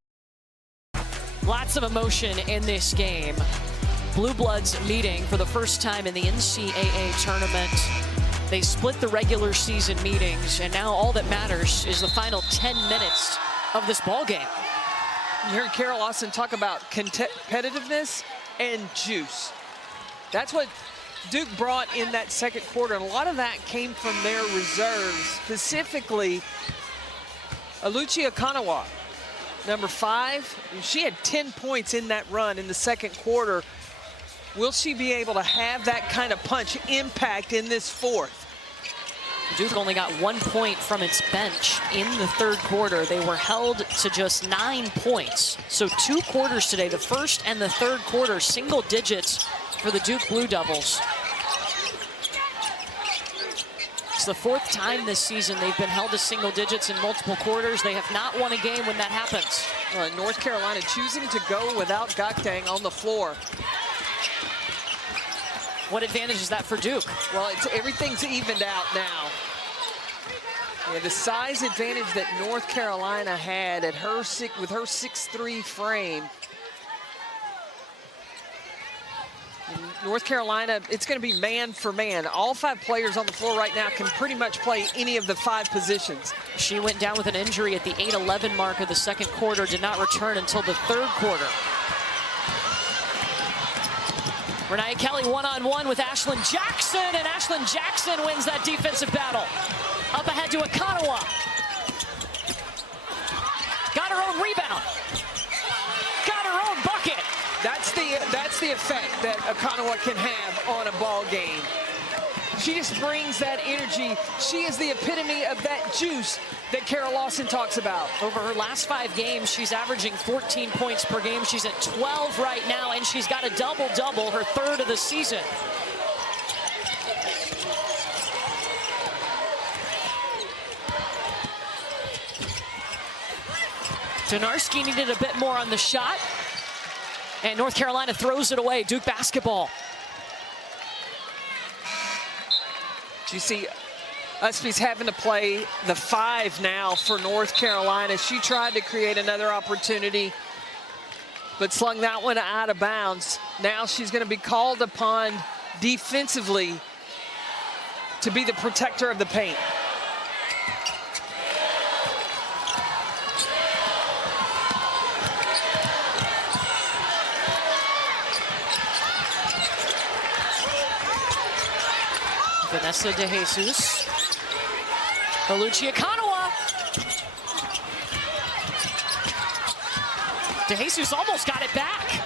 Lots of emotion in this game. Blue Bloods meeting for the first time in the NCAA tournament. They split the regular season meetings, and now all that matters is the final 10 minutes of this ball game. You heard Carol Austin talk about competitiveness and juice. That's what Duke brought in that second quarter, and a lot of that came from their reserves, specifically Alucia Kanawa, number 5. She had 10 points in that run in the second quarter. Will she be able to have that kind of punch impact in this fourth? Duke only got 1 point from its bench in the third quarter. They were held to just 9 points. So 2 quarters today, the first and the third quarter, single digits for the Duke Blue Devils. It's the 4th time this season they've been held to single digits in multiple quarters. They have not won a game when that happens. North Carolina choosing to go without Gaktang on the floor. What advantage is that for Duke? Well, everything's evened out now. Yeah, the size advantage that North Carolina had at with her 6'3" frame. North Carolina, it's going to be man for man. All 5 players on the floor right now can pretty much play any of the 5 positions. She went down with an injury at the 8:11 mark of the second quarter, did not return until the third quarter. Renaya Kelly one-on-one with Ashlyn Jackson, and Ashlyn Jackson wins that defensive battle. Up ahead to Akanawa. Got her own rebound. Got her own bucket. That's the effect that Akanawa can have on a ball game. She just brings that energy. She is the epitome of that juice that Carol Lawson talks about. Over her last 5 games, she's averaging 14 points per game. She's at 12 right now, and she's got a double-double, her 3rd of the season. Donarski needed a bit more on the shot, and North Carolina throws it away. Duke basketball. You see, Usby's having to play the 5 now for North Carolina. She tried to create another opportunity, but slung that one out of bounds. Now she's going to be called upon defensively to be the protector of the paint. Vanessa De Jesus. Alucia Kanawa. De Jesus almost got it back.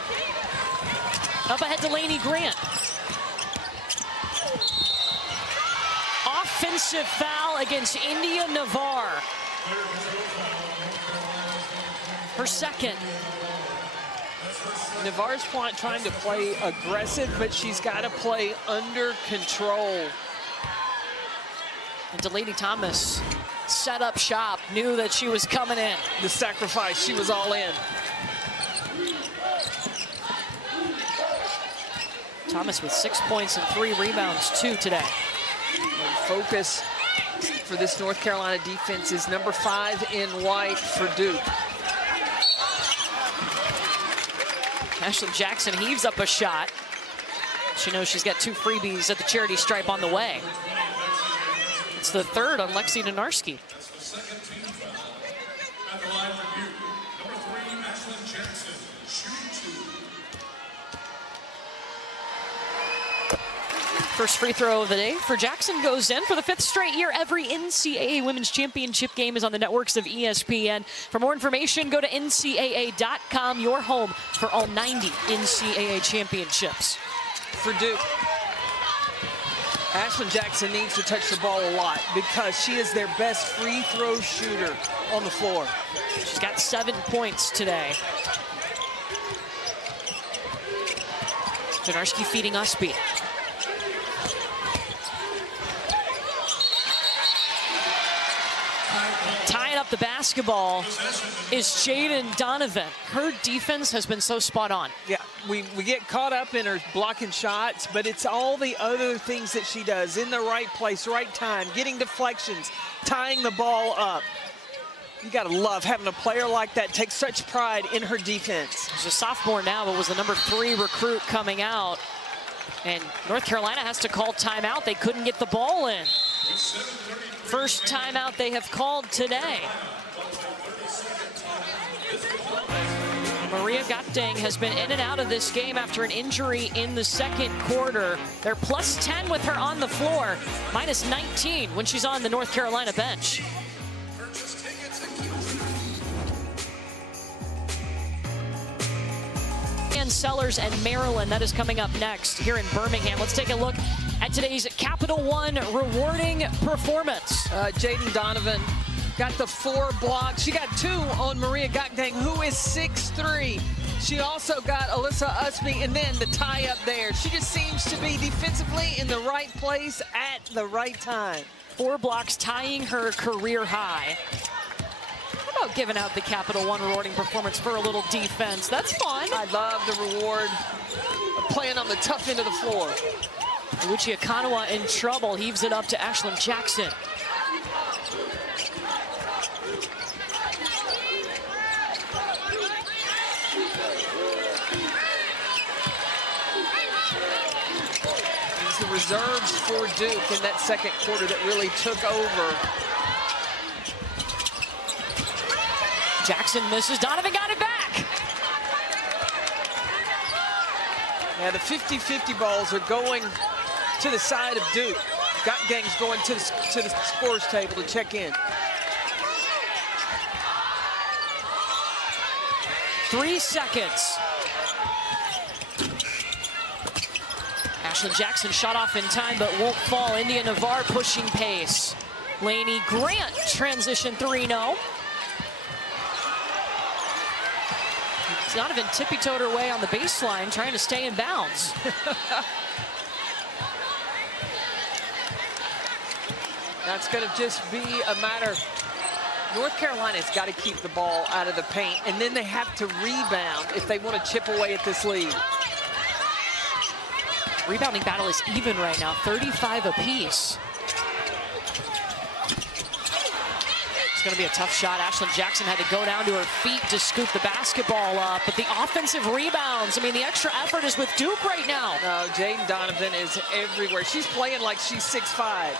Up ahead to Lainey Grant. Offensive foul against India Navarre. Her second. Navarre's trying to play aggressive, but she's got to play under control. And Delaney Thomas set up shop, knew that she was coming in. The sacrifice, she was all in. Thomas with 6 points and 3 rebounds, 2 today. And focus for this North Carolina defense is number 5 in white for Duke. Ashlyn Jackson heaves up a shot. She knows she's got 2 freebies at the charity stripe on the way. It's the 3rd on Lexi Donarski. That's the second team foul. At the line for Duke, number 3, Ashlyn Jackson, shooting 2. First free throw of the day for Jackson goes in for the 5th straight year. Every NCAA Women's Championship game is on the networks of ESPN. For more information, go to ncaa.com, your home for all 90 NCAA championships. For Duke, Ashlyn Jackson needs to touch the ball a lot because she is their best free throw shooter on the floor. She's got 7 points today. Donarski feeding Usby. Tying up the basketball is Jaden Donovan. Her defense has been so spot on. Yeah, we get caught up in her blocking shots, but it's all the other things that she does in the right place, right time, getting deflections, tying the ball up. You got to love having a player like that take such pride in her defense. She's a sophomore now, but was the number 3 recruit coming out. And North Carolina has to call timeout. They couldn't get the ball in. First timeout they have called today. Maria Gakdeng has been in and out of this game after an injury in the second quarter. They're plus 10 with her on the floor, minus 19 when she's on the North Carolina bench. Sellers and Maryland, that is coming up next here in Birmingham. Let's take a look at today's Capital One rewarding performance. Jaden Donovan got the 4 blocks. She got 2 on Maria Gakdeng, who is 6'3". She also got Alyssa Usby, and then the tie up there. She just seems to be defensively in the right place at the right time. 4 blocks, tying her career high. How about giving out the Capital One rewarding performance for a little defense? That's fun. I love the reward of playing on the tough end of the floor. Uchi Akanawa in trouble, heaves it up to Ashlyn Jackson. It's the reserves for Duke in that second quarter that really took over. Jackson misses, Donovan got it back. Yeah, the 50-50 balls are going to the side of Duke. Gakdeng's going to the scores table to check in. 3 seconds. Ashlyn Jackson shot off in time, but won't fall. India Navarre pushing pace. Lainey Grant transition 3-0. Donovan tippy-toed her way on the baseline, trying to stay in bounds. That's going to just be a matter. North Carolina's got to keep the ball out of the paint, and then they have to rebound if they want to chip away at this lead. Rebounding battle is even right now, 35 apiece. It's going to be a tough shot. Ashlyn Jackson had to go down to her feet to scoop the basketball up. But the offensive rebounds, I mean, the extra effort is with Duke right now. No, Jaden Donovan is everywhere. She's playing like she's 6'5".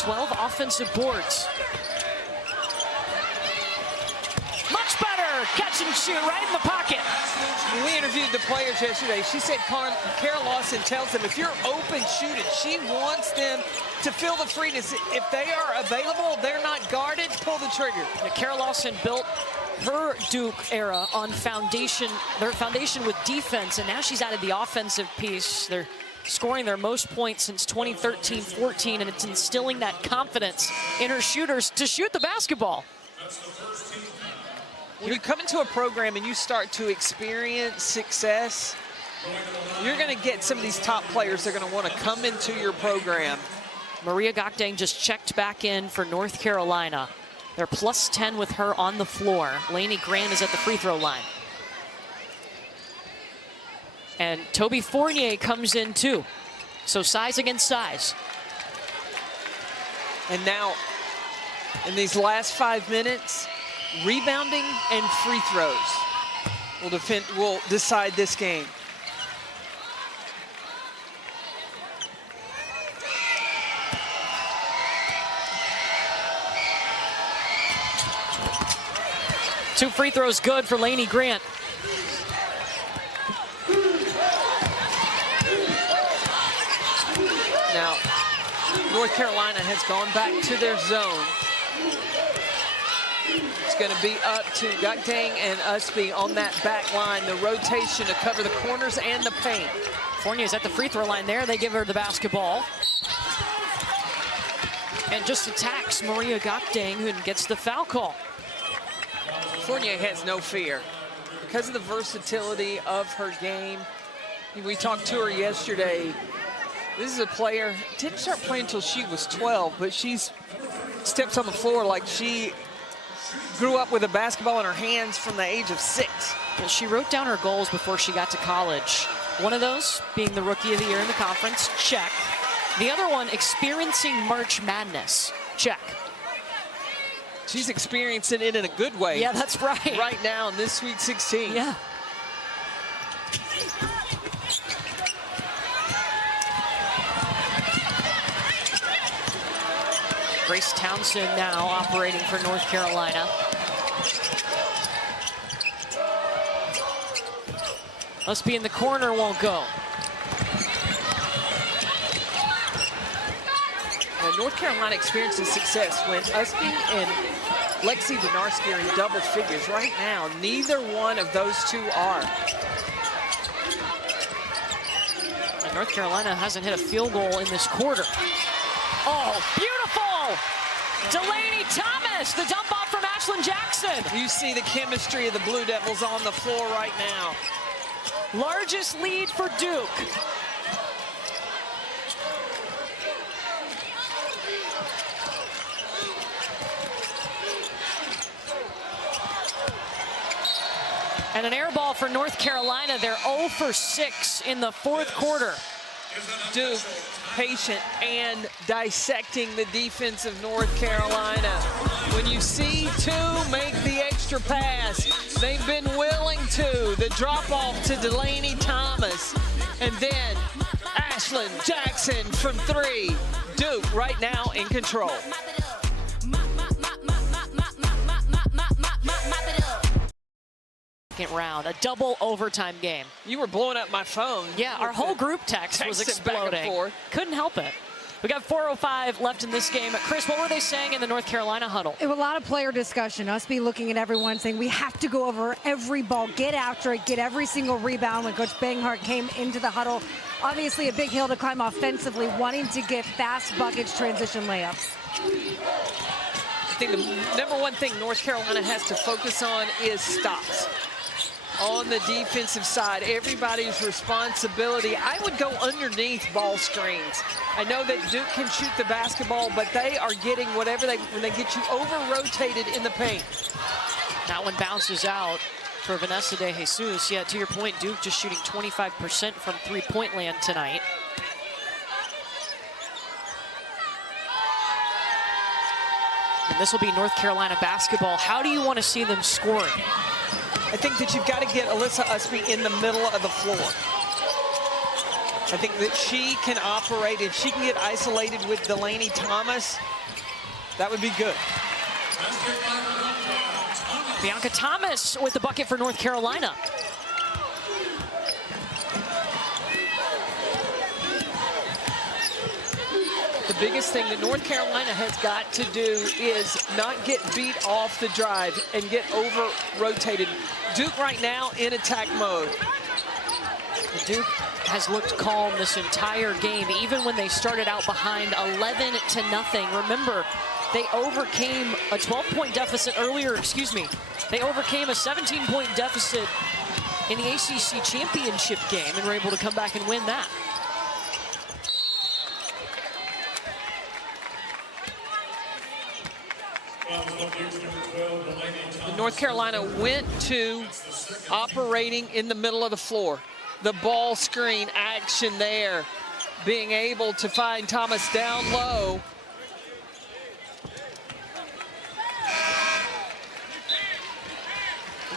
12 offensive boards. Much better. Catch and shoot right in the pocket. When we interviewed the players yesterday, she said Kara Lawson tells them if you're open, shoot it. She wants them to feel the freeness. If they are available, they're not guarded, pull the trigger. Yeah, Kara Lawson built her Duke era on their foundation with defense, and now she's added the offensive piece. They're scoring their most points since 2013-14, and it's instilling that confidence in her shooters to shoot the basketball. When you come into a program and you start to experience success, you're going to get some of these top players that are going to want to come into your program. Maria Gakdeng just checked back in for North Carolina. They're plus 10 with her on the floor. Lainey Grant is at the free throw line. And Toby Fournier comes in too. So size against size. And now, in these last 5 minutes, rebounding and free throws will decide this game. Two free throws good for Lainey Grant. Now, North Carolina has gone back to their zone. It's going to be up to Gakdeng and Usby on that back line, the rotation to cover the corners and the paint. Fournier's at the free throw line there. They give her the basketball. And just attacks Maria Gakdeng, who gets the foul call. Fournier has no fear because of the versatility of her game. We talked to her yesterday. This is a player, didn't start playing until she was 12, but she's steps on the floor like she grew up with a basketball in her hands from the age of 6. Well, she wrote down her goals before she got to college. One of those being the Rookie of the Year in the conference, check. The other one, experiencing March Madness. check. She's experiencing it in a good way. Yeah, that's right. Right now in this Sweet 16. Yeah. Grace Townsend now operating for North Carolina. Must be in the corner, won't go. North Carolina experiences success when Usby and Lexi Donarski are in double figures. Right now, neither one of those two are. And North Carolina hasn't hit a field goal in this quarter. Oh, beautiful! Delaney Thomas, the dump off from Ashlyn Jackson. You see the chemistry of the Blue Devils on the floor right now. Largest lead for Duke. And an air ball for North Carolina. They're 0 for 6 in the fourth quarter. Duke patient and dissecting the defense of North Carolina. When you see two make the extra pass, they've been willing to. The drop off to Delaney Thomas. And then Ashlyn Jackson from 3. Duke right now in control. Round, a double overtime game. You were blowing up my phone. Yeah, our whole group text was exploding. Couldn't help it. We got 4:05 left in this game. Chris, what were they saying in the North Carolina huddle? It was a lot of player discussion. Us be looking at everyone saying we have to go over every ball, get after it, get every single rebound. When Coach Banghart came into the huddle, obviously a big hill to climb offensively, wanting to get fast buckets, transition layups. I think the number one thing North Carolina has to focus on is stops. On the defensive side, everybody's responsibility. I would go underneath ball screens. I know that Duke can shoot the basketball, but they are getting whatever when they get you over-rotated in the paint. That one bounces out for Vanessa De Jesus. Yeah, to your point, Duke just shooting 25% from three-point land tonight. And this will be North Carolina basketball. How do you want to see them scoring? I think that you've got to get Alyssa Usby in the middle of the floor. I think that she can operate. If she can get isolated with Delaney Thomas, that would be good. Bianca Thomas with the bucket for North Carolina. The biggest thing that North Carolina has got to do is not get beat off the drive and get over-rotated. Duke right now in attack mode. Duke has looked calm this entire game, even when they started out behind 11-0. Remember, they overcame a 12-point deficit earlier, They overcame a 17-point deficit in the ACC championship game and were able to come back and win that. North Carolina went to operating in the middle of the floor. The ball screen action there, being able to find Thomas down low.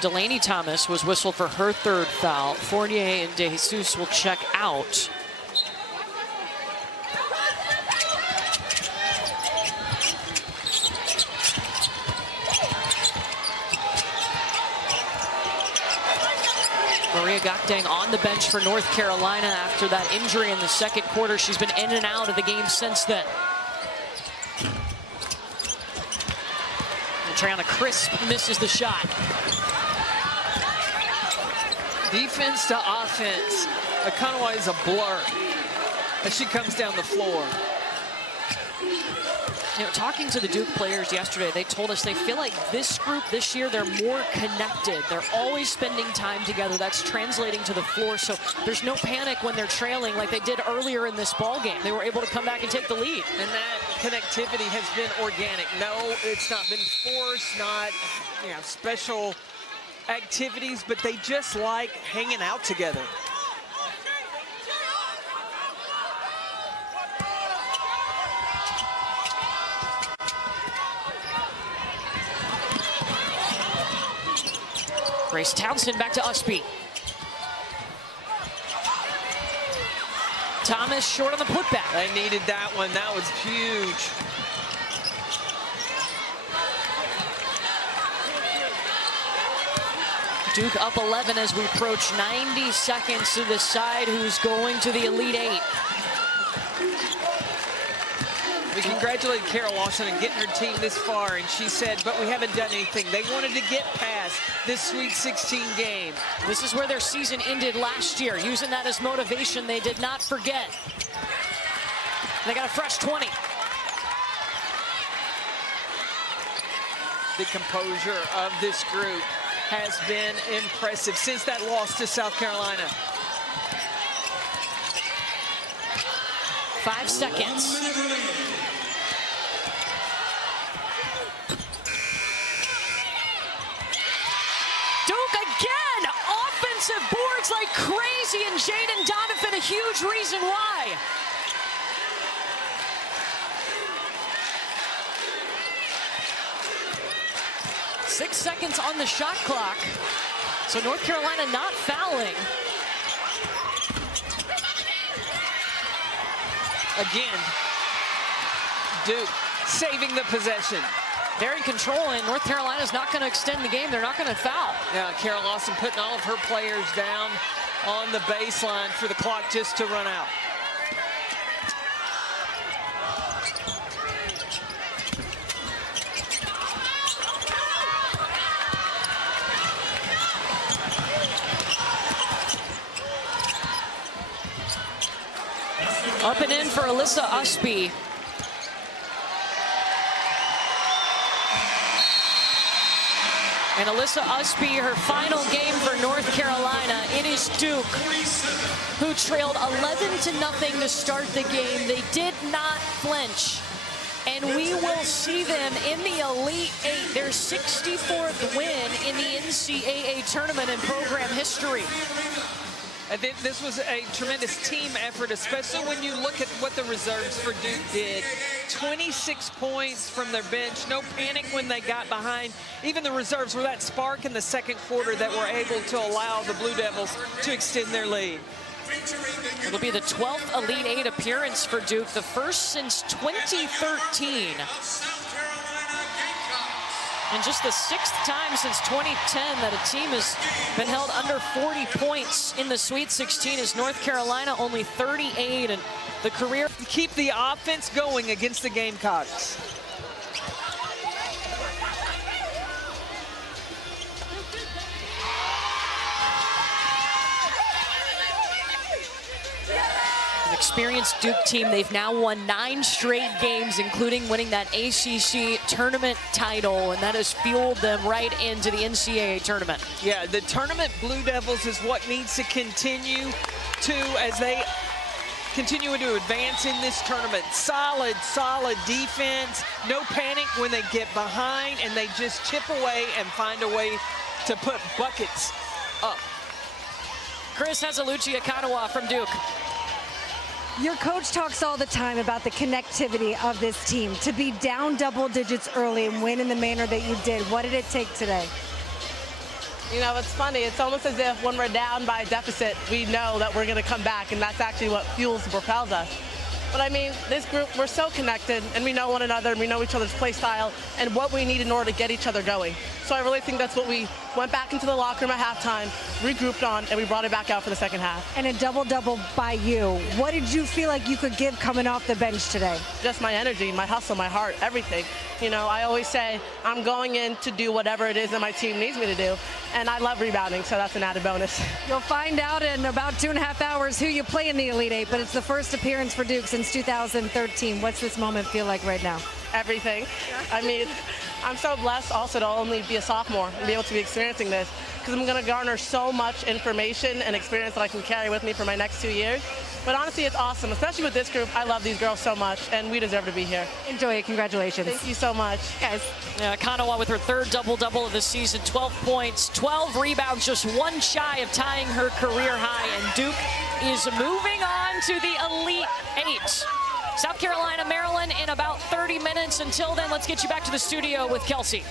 Delaney Thomas was whistled for her third foul. Fournier and De Jesus will check out. Maria Gakdeng on the bench for North Carolina after that injury in the second quarter. She's been in and out of the game since then. And Triana Crisp misses the shot. Defense to offense. Akanwa is a blur as she comes down the floor. You know, talking to the Duke players yesterday, they told us they feel like this group this year, they're more connected. They're always spending time together. That's translating to the floor, so there's no panic when they're trailing like they did earlier in this ball game. They were able to come back and take the lead. And that connectivity has been organic. No, it's not been forced, not special activities, but they just like hanging out together. Grace Townsend back to Usby. Thomas short on the putback. They needed that one. That was huge. Duke up 11 as we approach 90 seconds to decide who's going to the Elite Eight. We congratulate Carol Lawson on getting her team this far, and she said, but we haven't done anything. They wanted to get past this Sweet 16 game. This is where their season ended last year. Using that as motivation, they did not forget. They got a fresh 20. The composure of this group has been impressive since that loss to South Carolina. 5 seconds. Duke again! Offensive boards like crazy, and Jaden Donovan a huge reason why. Six seconds on the shot clock. So North Carolina not fouling. Again, Duke saving the possession. They're in control, and North Carolina's not going to extend the game. They're not going to foul. Yeah, Carol Lawson putting all of her players down on the baseline for the clock just to run out. Up and in for Alyssa Usby. And Alyssa Usby, her final game for North Carolina. It is Duke, who trailed 11-0 to start the game. They did not flinch. And we will see them in the Elite Eight, their 64th win in the NCAA tournament in program history. I think this was a tremendous team effort, especially when you look at what the reserves for Duke did. 26 points from their bench, no panic when they got behind. Even the reserves were that spark in the second quarter that were able to allow the Blue Devils to extend their lead. It'll be the 12th Elite Eight appearance for Duke, the first since 2013. And just the 6th time since 2010 that a team has been held under 40 points in the Sweet 16 is North Carolina, only 38, and the career. Keep the offense going against the Gamecocks. Experienced Duke team. They've now won 9 straight games, including winning that ACC tournament title, and that has fueled them right into the NCAA tournament. Yeah, the tournament Blue Devils is what needs to continue as they continue to advance in this tournament. Solid defense, no panic when they get behind, and they just chip away and find a way to put buckets up. Chris Hazalucci Akanawa from Duke. Your coach talks all the time about the connectivity of this team. To be down double digits early and win in the manner that you did, what did it take today? You know, it's funny. It's almost as if when we're down by a deficit, we know that we're going to come back, and that's actually what fuels and propels us. But I mean, this group, we're so connected, and we know one another, and we know each other's play style and what we need in order to get each other going. So I really think that's what we went back into the locker room at halftime, regrouped on, and we brought it back out for the second half. And a double-double by you. What did you feel like you could give coming off the bench today? Just my energy, my hustle, my heart, everything. You know, I always say I'm going in to do whatever it is that my team needs me to do, and I love rebounding, so that's an added bonus. You'll find out in about 2.5 hours who you play in the Elite Eight, but it's the first appearance for Duke since 2013. What's this moment feel like right now? Everything. I mean, I'm so blessed also to only be a sophomore and be able to be experiencing this, because I'm going to garner so much information and experience that I can carry with me for my next 2 years. But honestly, it's awesome, especially with this group. I love these girls so much, and we deserve to be here. Enjoy it. Congratulations. Thank you so much. Guys. Kanawa with her 3rd double-double of the season, 12 points, 12 rebounds, just one shy of tying her career high, and Duke is moving on to the Elite Eight. South Carolina, Maryland in about 30 minutes. Until then, let's get you back to the studio with Kelsey.